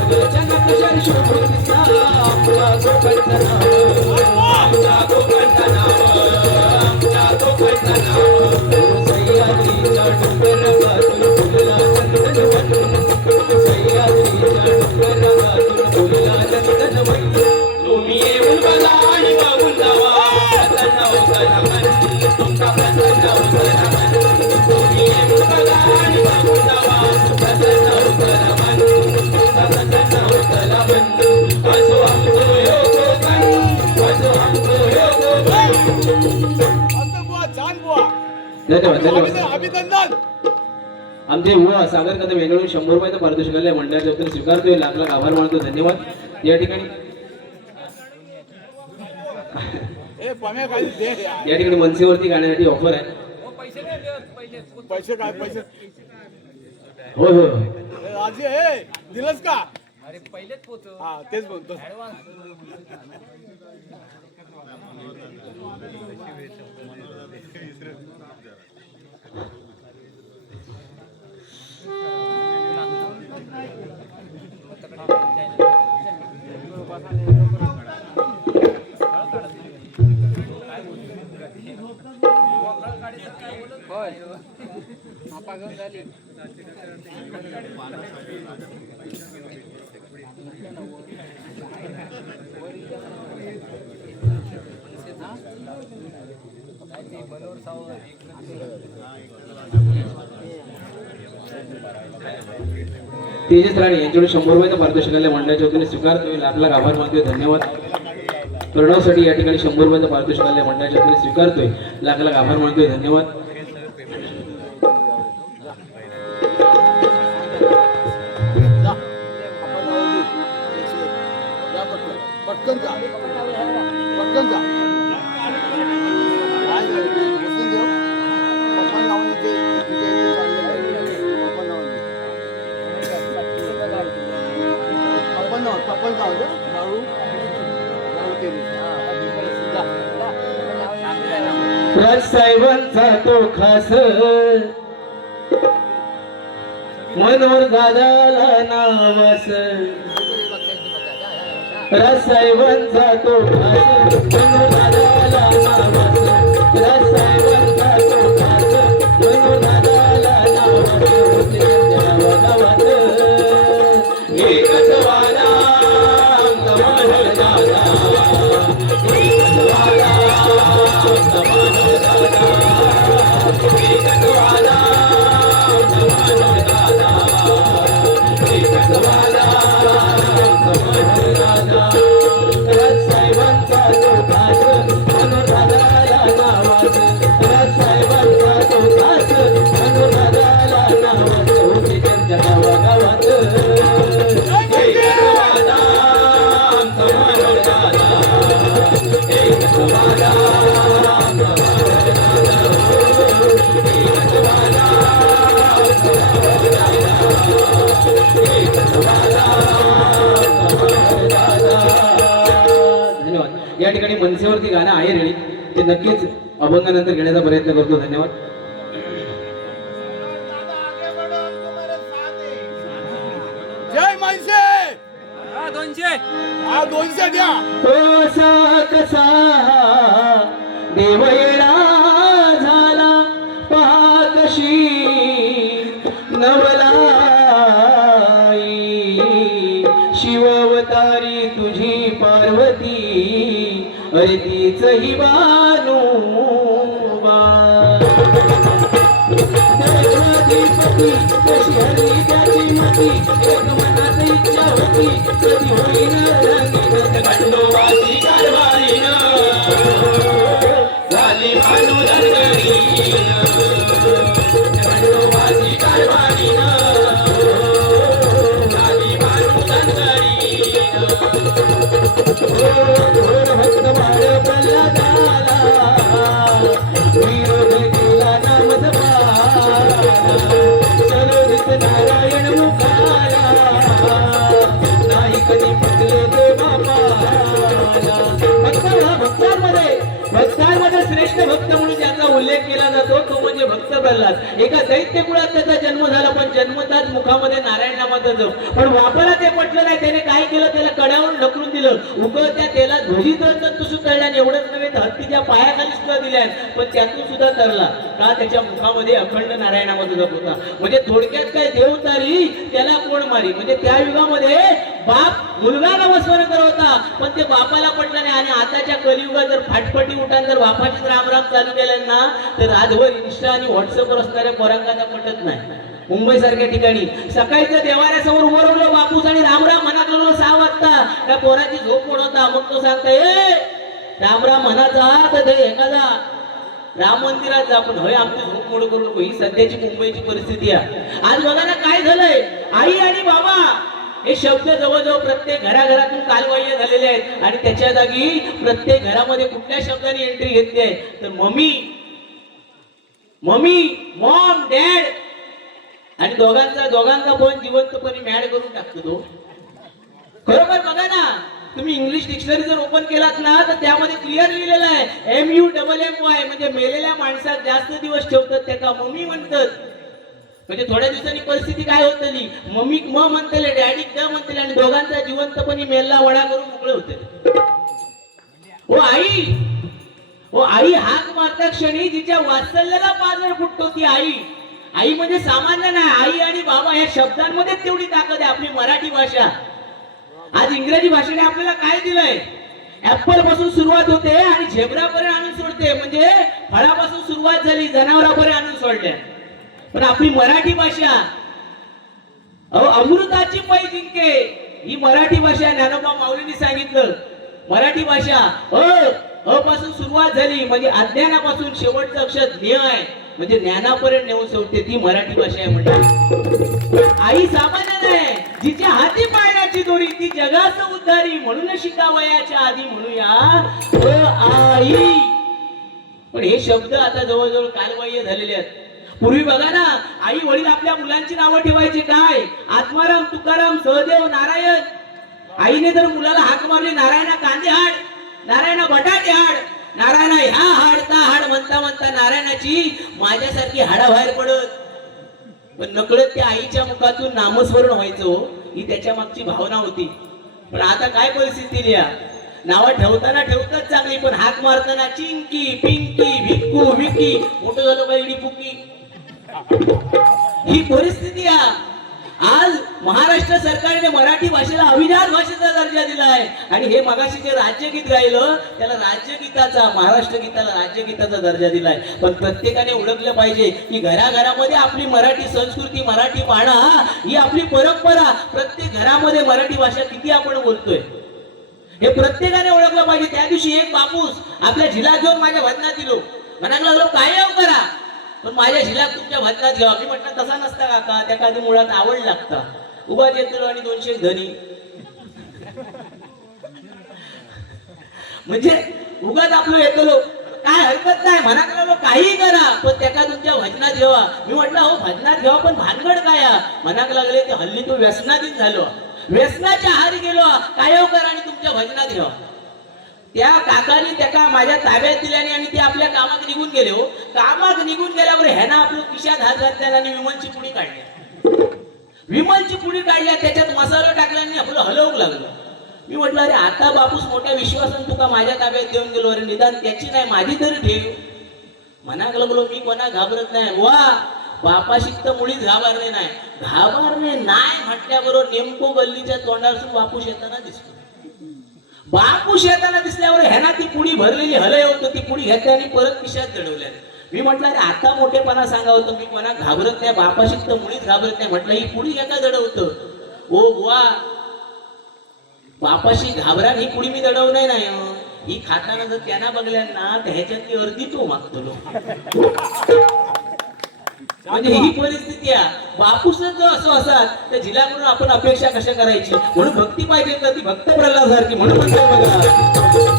जगाच्या नकाशावर शोभून दिसता आपला कोकणचं नाव आमच्या कोकणचं नाव आमच्या कोकणचं नाव सह्याद्रीच्या डोंगरातून फुलला नंदनवन सह्याद्रीच्या डोंगरातून फुलला नंदनवन तुम्ही येऊन बघा आणि बघून जावा प्रसन्न होतं मन तुमचा प्रसन्न होतं मन धन्यवाद धन्यवाद. अभिनंदन. आमचे युवा सागर कदम यांच्याकडून 100 रुपयाचं पारितोषिक आलंय. मंडळाच्या वतीने स्वीकारतोय. लाख लाख आभार मानतो. धन्यवाद. या ठिकाणी ए पम्या खाली दे यार. या ठिकाणी मनसेवरती गाण्यासाठी ऑफर आहे. पैसे काय पैसे होय होय होय. राजी ए दिलंस का? अरे पहिलेच पोचव. हा तेच म्हणतो. तेजस राणे यांच्याकडून 100 रुपयाचं पारितोषिक आलंय. मंडळाच्या वतीने स्वीकारतोय. लाख लाख आभार मानतोय. धन्यवाद. प्रणवसाठी या ठिकाणी 100 रुपयाचं पारितोषिक आलंय. मंडळाच्या वतीने स्वीकारतोय. लाख लाख आभार मानतोय. धन्यवाद. पटकन जा पटकन जा. पप्पा नावाने ते पप्पा नाव मारू राजसाहेबांचा तो खास मनोहर दादाला नावास. राजसाहेबांचा तो खास मनोहर दादाला नावास. राजसाहेबांचा तो खास मनोहर दादाला नावास. गावात एकच वाला मनोहर दादा. एकच वाला मनोहर दादा. एकच वाला मनोहर दादा. एकच वाला मनोहर दादा. राजसाहेबांचा तो खास मनोहर दादाला नावास. राजसाहेबांचा तो खास मनोहर दादाला नावास. होते त्यांच्या गावागावात एकच वाला मनोहर दादा. एकच वाला मनोहर दादा. एकच वाला मनोहर दादा. एकच वाला मनोहर दादा. धन्यवाद. या ठिकाणी मनसेवरती गाणं आहे रेडी. ते नक्कीच अभंगानंतर घेण्याचा प्रयत्न करतो. धन्यवाद. जय मनसे. हा 200 द्या. कसा कसा देव येणा झाला पहा कशी नवलाई. शिवावतारी तुझी पार्वती अरे तीच ही बानुबा. देवाधिपती कशी हरली त्याची मती. एक मनात इच्छा होती कधी होईन रंगीत. खंडोबाची कारभारीन झाली भानू रंगीन. खंडोबाची कारभारीन झाली भानू रंगीन. घोर भक्त बाळ प्रल्हादाला विरोध केला नामजपाला. सरोदित नारायण मुखाला नाही कधी फुटले ते बापाला. भक्तांमध्ये श्रेष्ठ भक्त म्हणून ज्याचा उल्लेख केला जातो तो म्हणजे भक्त प्रल्हाद. एका दैत्य कुळात त्याचा जन्म झाला पण जन्मताच मुखामध्ये नारायण नामाचा जप. पण वापरा ते पटलं नाही. त्याने काय केलं त्याला कड्यावरून ढकलून दिलं. उकळत्या तेला धुजी तळतात सुद्धा तळल्याने एवढंच नव्हे तर हत्तीच्या पायाखाली सुद्धा दिल्या. पण त्यातून सुद्धा तरला का त्याच्या मुखामध्ये अखंड नारायण नामाचा जप होता. म्हणजे थोडक्यात काय देव तारी त्याला कोण मारी. म्हणजे त्या युगामध्ये बाप मुलगा नमस्कार करत होता पण ते बापाला पटलं नाही. आणि आताच्या कलियुगात जर फाटफटी उठान जर बापाचीच रामराम चालू केलं ना तर राजभर इंस्टा आणि व्हॉट्सअपवर असणाऱ्या पोरांना पटत नाही. मुंबई सारख्या ठिकाणी सकाळीच्या देवाऱ्यासमोर उभं राहिलो बापूस आणि रामराम म्हणत लागलो 6 वाजता. त्या पोराची झोप मोड होता. मग तो सांगता ए रामराम म्हणाचा तर ते एखादा राम मंदिरात जा, पण होय आमची झोप मोड करू नको. ही सध्याची मुंबईची परिस्थिती आहे. आज बघा ना काय झालंय, आई आणि बाबा हे शब्द जवळजवळ प्रत्येक घराघरातून कालबाह्य झालेले आहेत. आणि त्याच्या जागी प्रत्येक घरामध्ये कुठल्या शब्दाने एंट्री घेतली आहे तर मम्मी, मॉम, डॅड. आणि दोघांचा पण जिवंतपणे मॅड करून टाकतो तो. खरोखर बघा ना, तुम्ही इंग्लिश डिक्शनरी जर ओपन केलात ना तर त्यामध्ये क्लिअर लिहिलेलं आहे MUMMY, म्हणजे मेलेल्या माणसात जास्त दिवस ठेवतात त्याला मम्मी म्हणतात. म्हणजे थोड्या दिवसांनी परिस्थिती काय होतली, मम्मी म म्हणतले, डॅडी ड म्हणतले, आणि दोघांचा जिवंतपणी मेलला वडा करून मोकळे होते. ओ आई हाक मारता क्षणी जिच्या वात्सल्याला पाजर फुटतो ती आई. आई म्हणजे सामान्य नाही. आई आणि बाबा या शब्दांमध्ये तेवढी ताकद आहे. आपली मराठी भाषा आज इंग्रजी भाषेने आपल्याला काय दिलंय, ऍपल पासून सुरुवात होते आणि झेब्रापर्यंत आणून सोडते. म्हणजे फळापासून सुरुवात झाली, जनावरापर्यंत आणून सोडल्या. पण आपली मराठी भाषा अमृताची पै जिंके, ही मराठी भाषा. ज्ञानोबा माऊलींनी सांगितलं मराठी भाषा अ पासून सुरुवात झाली म्हणजे अज्ञानापासून शेवटचं अक्षर ज्ञ आहे, म्हणजे ज्ञानापर्यंत नेऊन सोडते, ती मराठी भाषा आहे. म्हणजे आई सामान्य नाही, जिच्या हाती पाळण्याची दोरी ती जगाचं उद्धारी. म्हणून शिकावयाच्या आधी म्हणूया आई. पण हे शब्द आता जवळजवळ कालबाह्य झालेले आहेत. पूर्वी बघा ना, आई वडील आपल्या मुलांची नावं ठेवायची काय, आत्माराम, तुकाराम, सहदेव, नारायण. आईने जर मुलाला हाक मारली, नारायणा कांदे हाड, नारायणा बटाटे हाड, नारायणा ह्या हाड ता हाड म्हणता म्हणता नारायणाची माझ्यासारखी हाडा बाहेर पडत. पण नकळत त्या आईच्या मुखातून नामस्मरण व्हायचं, ही त्याच्या मागची भावना होती. पण आता काय परिस्थिती लिहा, नावं ठेवताना ठेवतात चांगली, पण हाक मारताना चिंकी, पिंकी, भिक्कू, विकी, मोठं झालं पाहिजे फुकी. ही परिस्थिती आहे. आज महाराष्ट्र सरकारने मराठी भाषेला अभिजात भाषेचा दर्जा दिला आहे. आणि हे मगाशी जे राज्यगीत गायलं त्याला राज्यगीताचा, महाराष्ट्र गीताला राज्यगीताचा दर्जा दिलाय. पण प्रत्येकाने ओळखलं पाहिजे की घराघरामध्ये आपली मराठी संस्कृती, मराठी पाळणा ही आपली परंपरा. प्रत्येक घरामध्ये मराठी भाषा किती आपण बोलतोय हे प्रत्येकाने ओळखलं पाहिजे. त्या दिवशी एक बापूस आपल्या झिला घेऊन माझ्या भजनात दिलो, म्हणायला लागलो काय करा, पण माझ्या झिलात तुमच्या भजनात घ्यावा. मी म्हटलं तसा नसता काका, त्या कधी मुळात आवड लागता. उभा येतो आणि 200 धनी, म्हणजे उगाच आपलं येतलो, काय हरकत नाही म्हणायला लागलो काही करा, पण त्याका तुमच्या भजनात घ्यावा. मी म्हटलं हो भजनात घ्यावा, पण भानगड काय म्हणायला लागले ते हल्ली तो व्यसनाधीन झालो, व्यसनाच्या आहारी गेलो, काय करा आणि तुमच्या भजनात घ्यावा. त्या काकाने त्याका माझ्या ताब्यात दिल्याने आणि ते आपल्या कामात निघून गेले. हो कामात निघून गेल्यावर ह्यानं आपलं खिशात हात घातल्या आणि विमलची पुडी काढली. विमलची पुडी काढल्या, त्याच्यात मसाला टाकला आणि आपलं हलवू लागलं. मी म्हटलं अरे आता बापूस मोठ्या विश्वासाने तुका माझ्या ताब्यात देऊन गेलो, अरे निदान त्याची नाही माझी तरी ठेव. म्हणाक लागलो मी कोणा घाबरत नाही. वा बापाशी तर मुळीच घाबरणे नाही म्हटल्याबरोबर नेमको गल्लीच्या तोंडापासून बापूस येताना दिसतो. बापूस येताना दिसल्यावर ह्याना ती पुडी भरलेली हलय होतं, ती पुडी घेतल्या आणि परत खिशात दडवल्या. मी म्हटलं अरे आता मोठेपणा सांगावं तर मी कोणा घाबरत नाही, बापाशी तर मुळीच घाबरत नाही. म्हटलं ही पुडी एका दडवतं. ओ बुवा बापाशी घाबरा, ही पुडी मी दडवू नाही. ही खाताना जर त्यांना बघल्यांना तर ह्याच्यातली अर्धी तो मागतो. म्हणजे ही परिस्थिती आहे. बापूसच जर असं असाल तर जिल्ह्याकडून आपण अपेक्षा कशा करायची. म्हणून भक्ती पाहिजे तर ती भक्त प्रल्हाद सारखी. म्हणून म्हणतो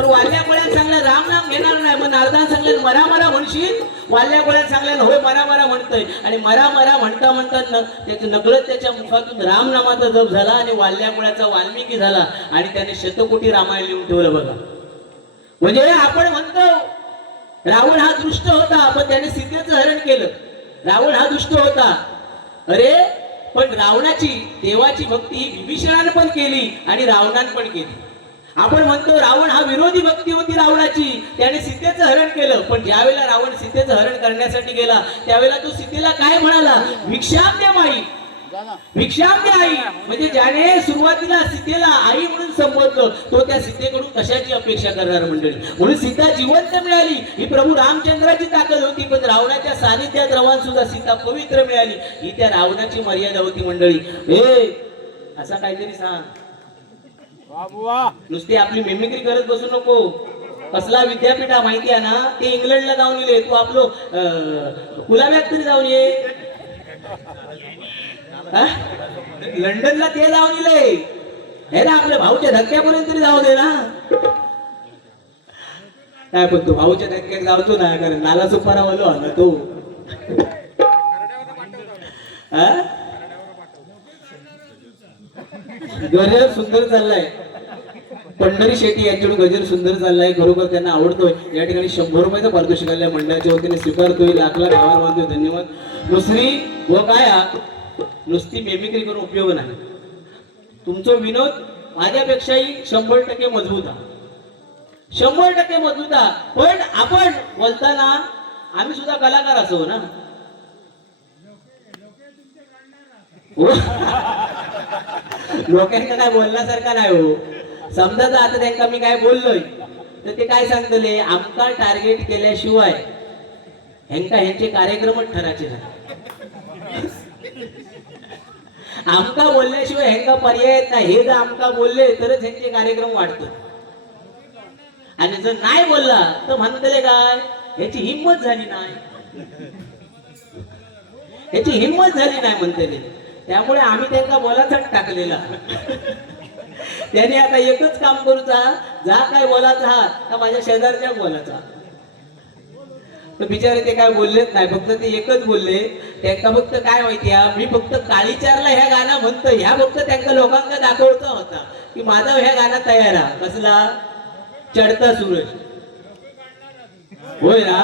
पण वाल्या गोळ्यात सांगलं राम नाम घेणार नाही. मग नारदान सांगलं मरा मरा म्हणशील, वाल्या गोळ्यात सांगलं होय मरा मरा म्हणतोय. आणि मरा मरा म्हणता म्हणता त्याचं नकळत त्याच्या मुखातून राम नामाचा जप झाला आणि वाल्या गोळ्याचा वाल्मिकी झाला आणि त्याने शतकोटी रामायण लिहून ठेवलं बघा. म्हणजे आपण म्हणतो रावण हा दुष्ट होता पण त्याने सीतेचं हरण केलं. रावण हा दुष्ट होता, अरे पण रावणाची देवाची भक्ती ही विभीषणाने पण केली आणि रावणाने पण केली. आपण म्हणतो रावण हा विरोधी भक्ती होती रावणाची, त्याने सीतेचं हरण केलं. पण ज्यावेळेला रावण सीतेचं हरण करण्यासाठी गेला त्यावेळेला तो सीतेला काय म्हणाला, भिक्षाम दे माई, भिक्षाम दे आई. म्हणजे ज्याने सुरुवातीला सीतेला आई म्हणून संबोधलं तो त्या सीतेकडून कशाची अपेक्षा करणार मंडळी. म्हणून सीता जिवंत मिळाली ही प्रभू रामचंद्राची ताकद होती. पण रावणाच्या सानिध्यात रावण सुद्धा सीता पवित्र मिळाली ही त्या रावणाची मर्यादा होती मंडळी. हे असा काहीतरी सांग, नुसती आपली मिमिक्री करत बसू नको. कसला विद्यापीठ हा माहिती आहे ना, ते इंग्लंडला जाऊन ये, तू आपलं कुलाब्यात तरी जाऊन ये. लंडनला ते जाऊन इले हे ना, आपल्या भाऊच्या धक्क्यापर्यंत तरी जाऊ दे ना. काय पण तू भाऊच्या धक्क्यात जाऊतो ना, कारण नाला सुपारा वालो आला तो. गजर सुंदर चाललाय, पंढरी शेट्टी यांच्याकडून गजर सुंदर चाललाय, खरोखर त्यांना आवडतोय. या ठिकाणी 100 रुपयाचा पारितोषिक आलेल्या मंडळाच्या वतीने स्वीकारतोय. लाख लाख आभार मानतोय, धन्यवाद. दुसरी व काय नुसती मेमिक्री करून उपयोग नाही. तुमचा विनोद माझ्यापेक्षाही 100% मजबूत आहे, 100% मजबूत आहे. पण आपण बोलताना आम्ही सुद्धा कलाकार असो ना. लोकांना काय बोलण्यासारखा नाही हो. समजा जर आता त्यांना मी काय बोललोय तर ते काय सांगतले, आमका टार्गेट केल्याशिवाय ह्यांचे कार्यक्रमच ठरायचे नाही. आमका बोलल्याशिवाय ह्यांका पर्याय येत नाही. हे जर आमका बोलले तरच ह्यांचे कार्यक्रम वाढतात. आणि जर नाही बोलला तर म्हणतले काय, ह्याची हिंमत झाली नाही, ह्याची हिंमत झाली नाही म्हणते. त्यामुळे आम्ही त्यांना बोलायचाच टाकलेला. त्याने आता एकच काम करूचा, जा काय बोलायचा हा का माझ्या शेजारच्या बोलायचा. तर बिचारे ते काय बोललेच नाही, फक्त ते एकच बोलले. त्यांना फक्त काय माहिती आहे, मी फक्त काळीचारला ह्या गाणं म्हणतो, ह्या फक्त त्यांना लोकांना दाखवता होता की माझा ह्या गाणं तयार आहे. कसला चढता सूरज होय ना.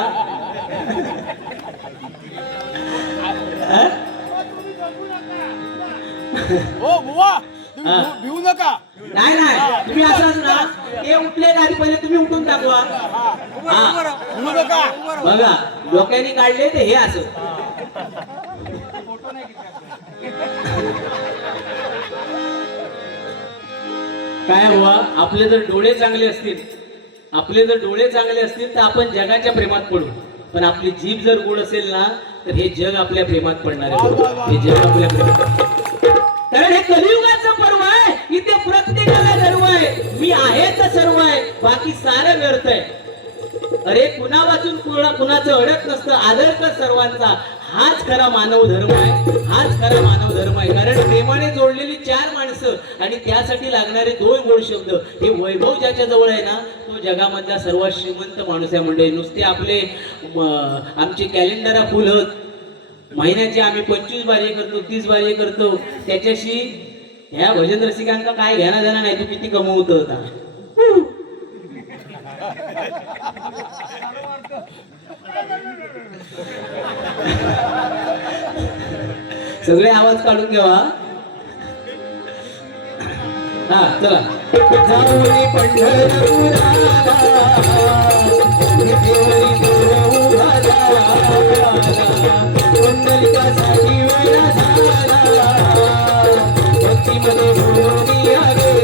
हो बुवा, तुम्ही भिवू नका. नाही नाही, तुम्ही असंच ना, ते उठले का आधी पहिले तुम्ही उठून दाखवा. भिवू नका. बघा लोकांनी काढले ते हे असं. काय हुआ, आपले जर डोळे चांगले असतील, आपले जर डोळे चांगले असतील तर आपण जगाच्या प्रेमात पडू. पण आपली जीभ जर गोड असेल ना तर हे जग आपल्या प्रेमात पडणार आहे. हे जग आपल्या प्रेमात, कारण हे कलियुगाचं पर्व आहे. इथे प्रत्येकाला गर्व आहे, मी आहे तर सर्व आहे, बाकी सारं व्यर्थ आहे. अरे कुणा वाचून कुणाचं अडत नसतं, आदर कर सर्वांचा. हाच खरा मानव धर्म आहे, हाच खरा मानव धर्म आहे. कारण प्रेमाने जोडलेली 4 माणसं आणि त्यासाठी लागणारे 2 गोड शब्द. हे वैभव ज्याच्या जवळ आहे ना तो जगामधला सर्वात श्रीमंत माणूस आहे मंडळी. नुसते आपले आमचे कॅलेंडर फुलत महिन्याचे आम्ही 25 बारी करतो, 30 बारी करतो, त्याच्याशी ह्या भजन रसिकांका काय घेणं देणं नाही. तू किती कमवतो होता. सगळे आवाज काढून घ्यावा. हा चला. जाऊनी पंढरपुराला पंढरकासाठी वेळा झाला, भक्तीमध्ये भोवनी आगे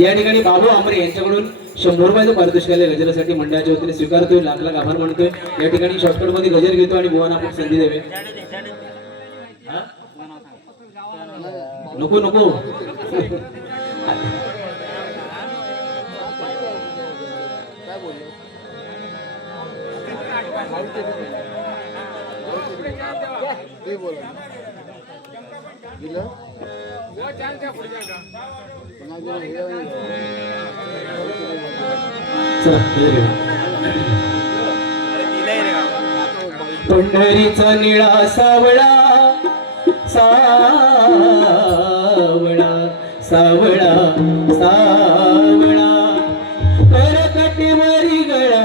या ठिकाणी बाबू आमरे यांच्याकडून 100 रुपयाचं पारितोषिक आले गजरासाठी मंडळाच्या वतीने स्वीकारतोय, लाख लाख आभार मानतोय. या ठिकाणी शॉर्टकट मध्ये गजर घेतो आणि बुवांना आपण संधी द्यावे. हा? नको नको चला गजर घेऊ. पंढरीचा निळा सावळा सावळा सावळा सावळा करकटेवरी गळा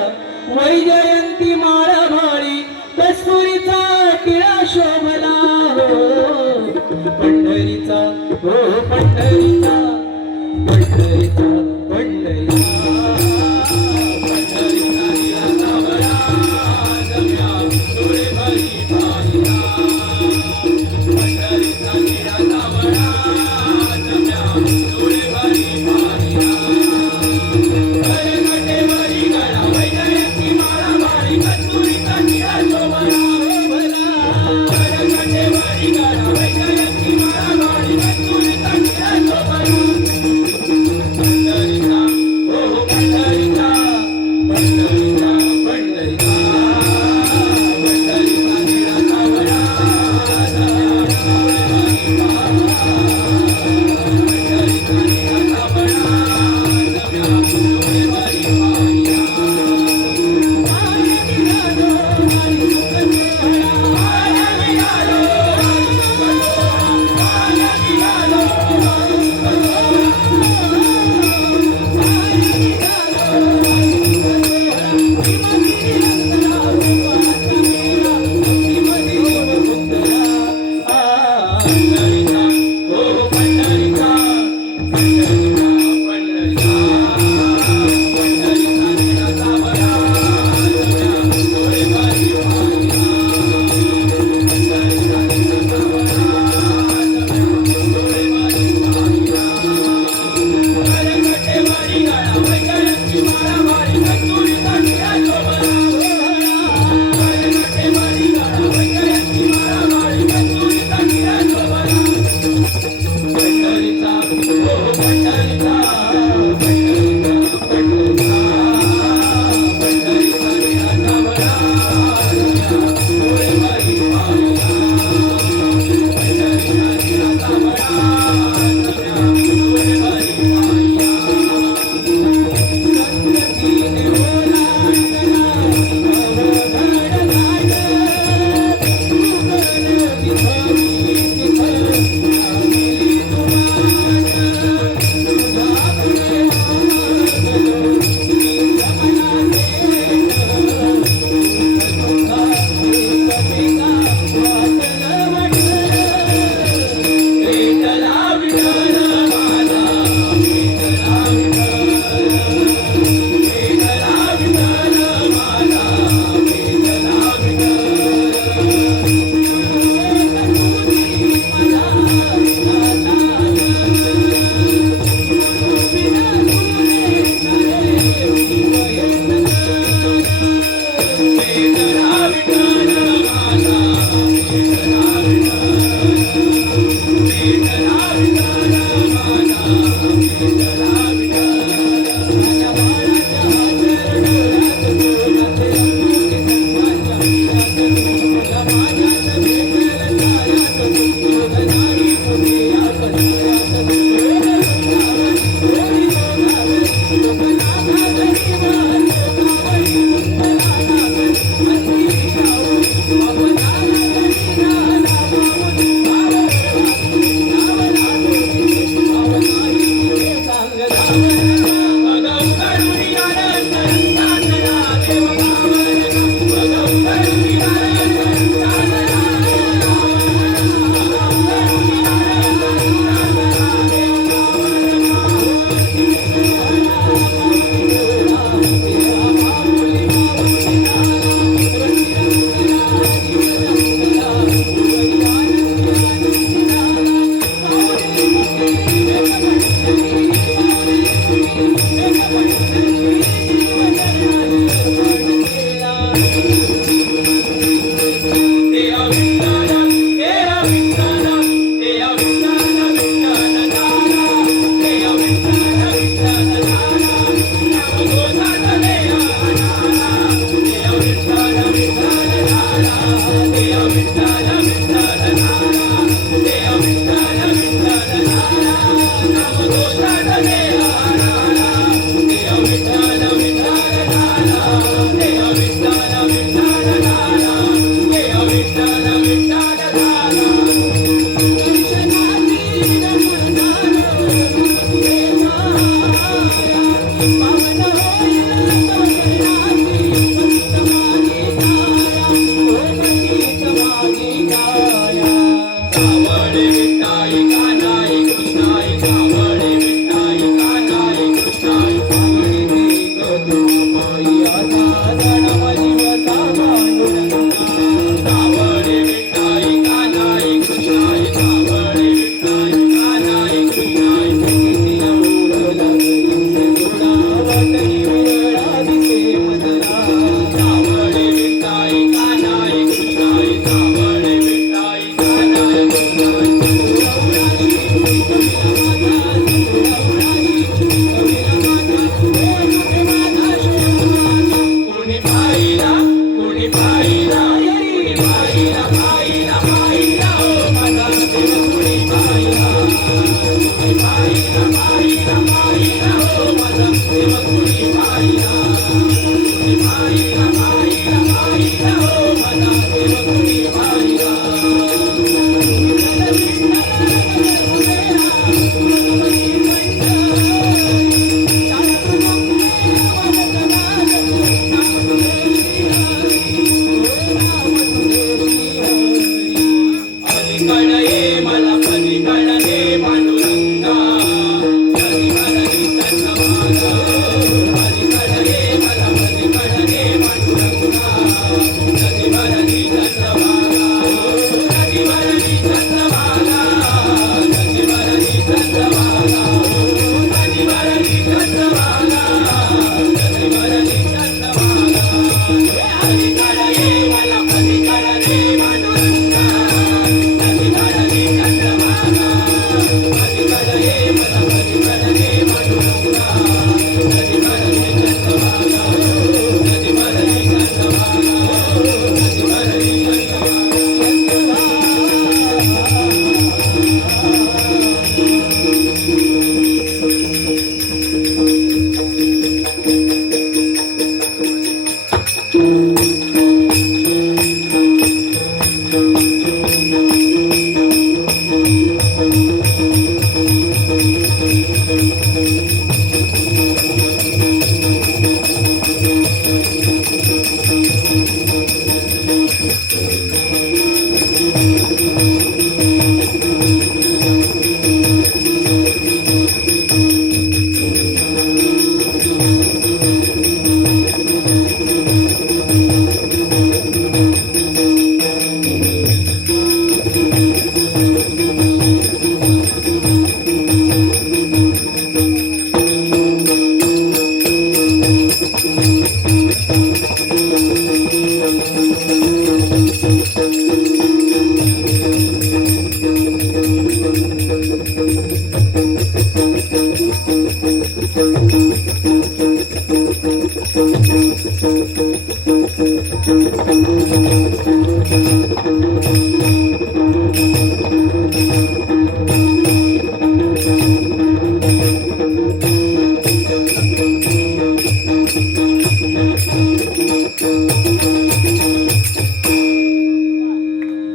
वैजयंती माळा भाळी कस्तुरीचा टिळा शोभला हो पंढरीचा हो पंढरीचा पंढरीचा पंढरीचा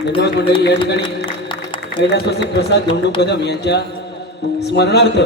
धन्यवाद मंडळी. या ठिकाणी कैलासवासी प्रसाद धोंडू कदम यांच्या स्मरणार्थ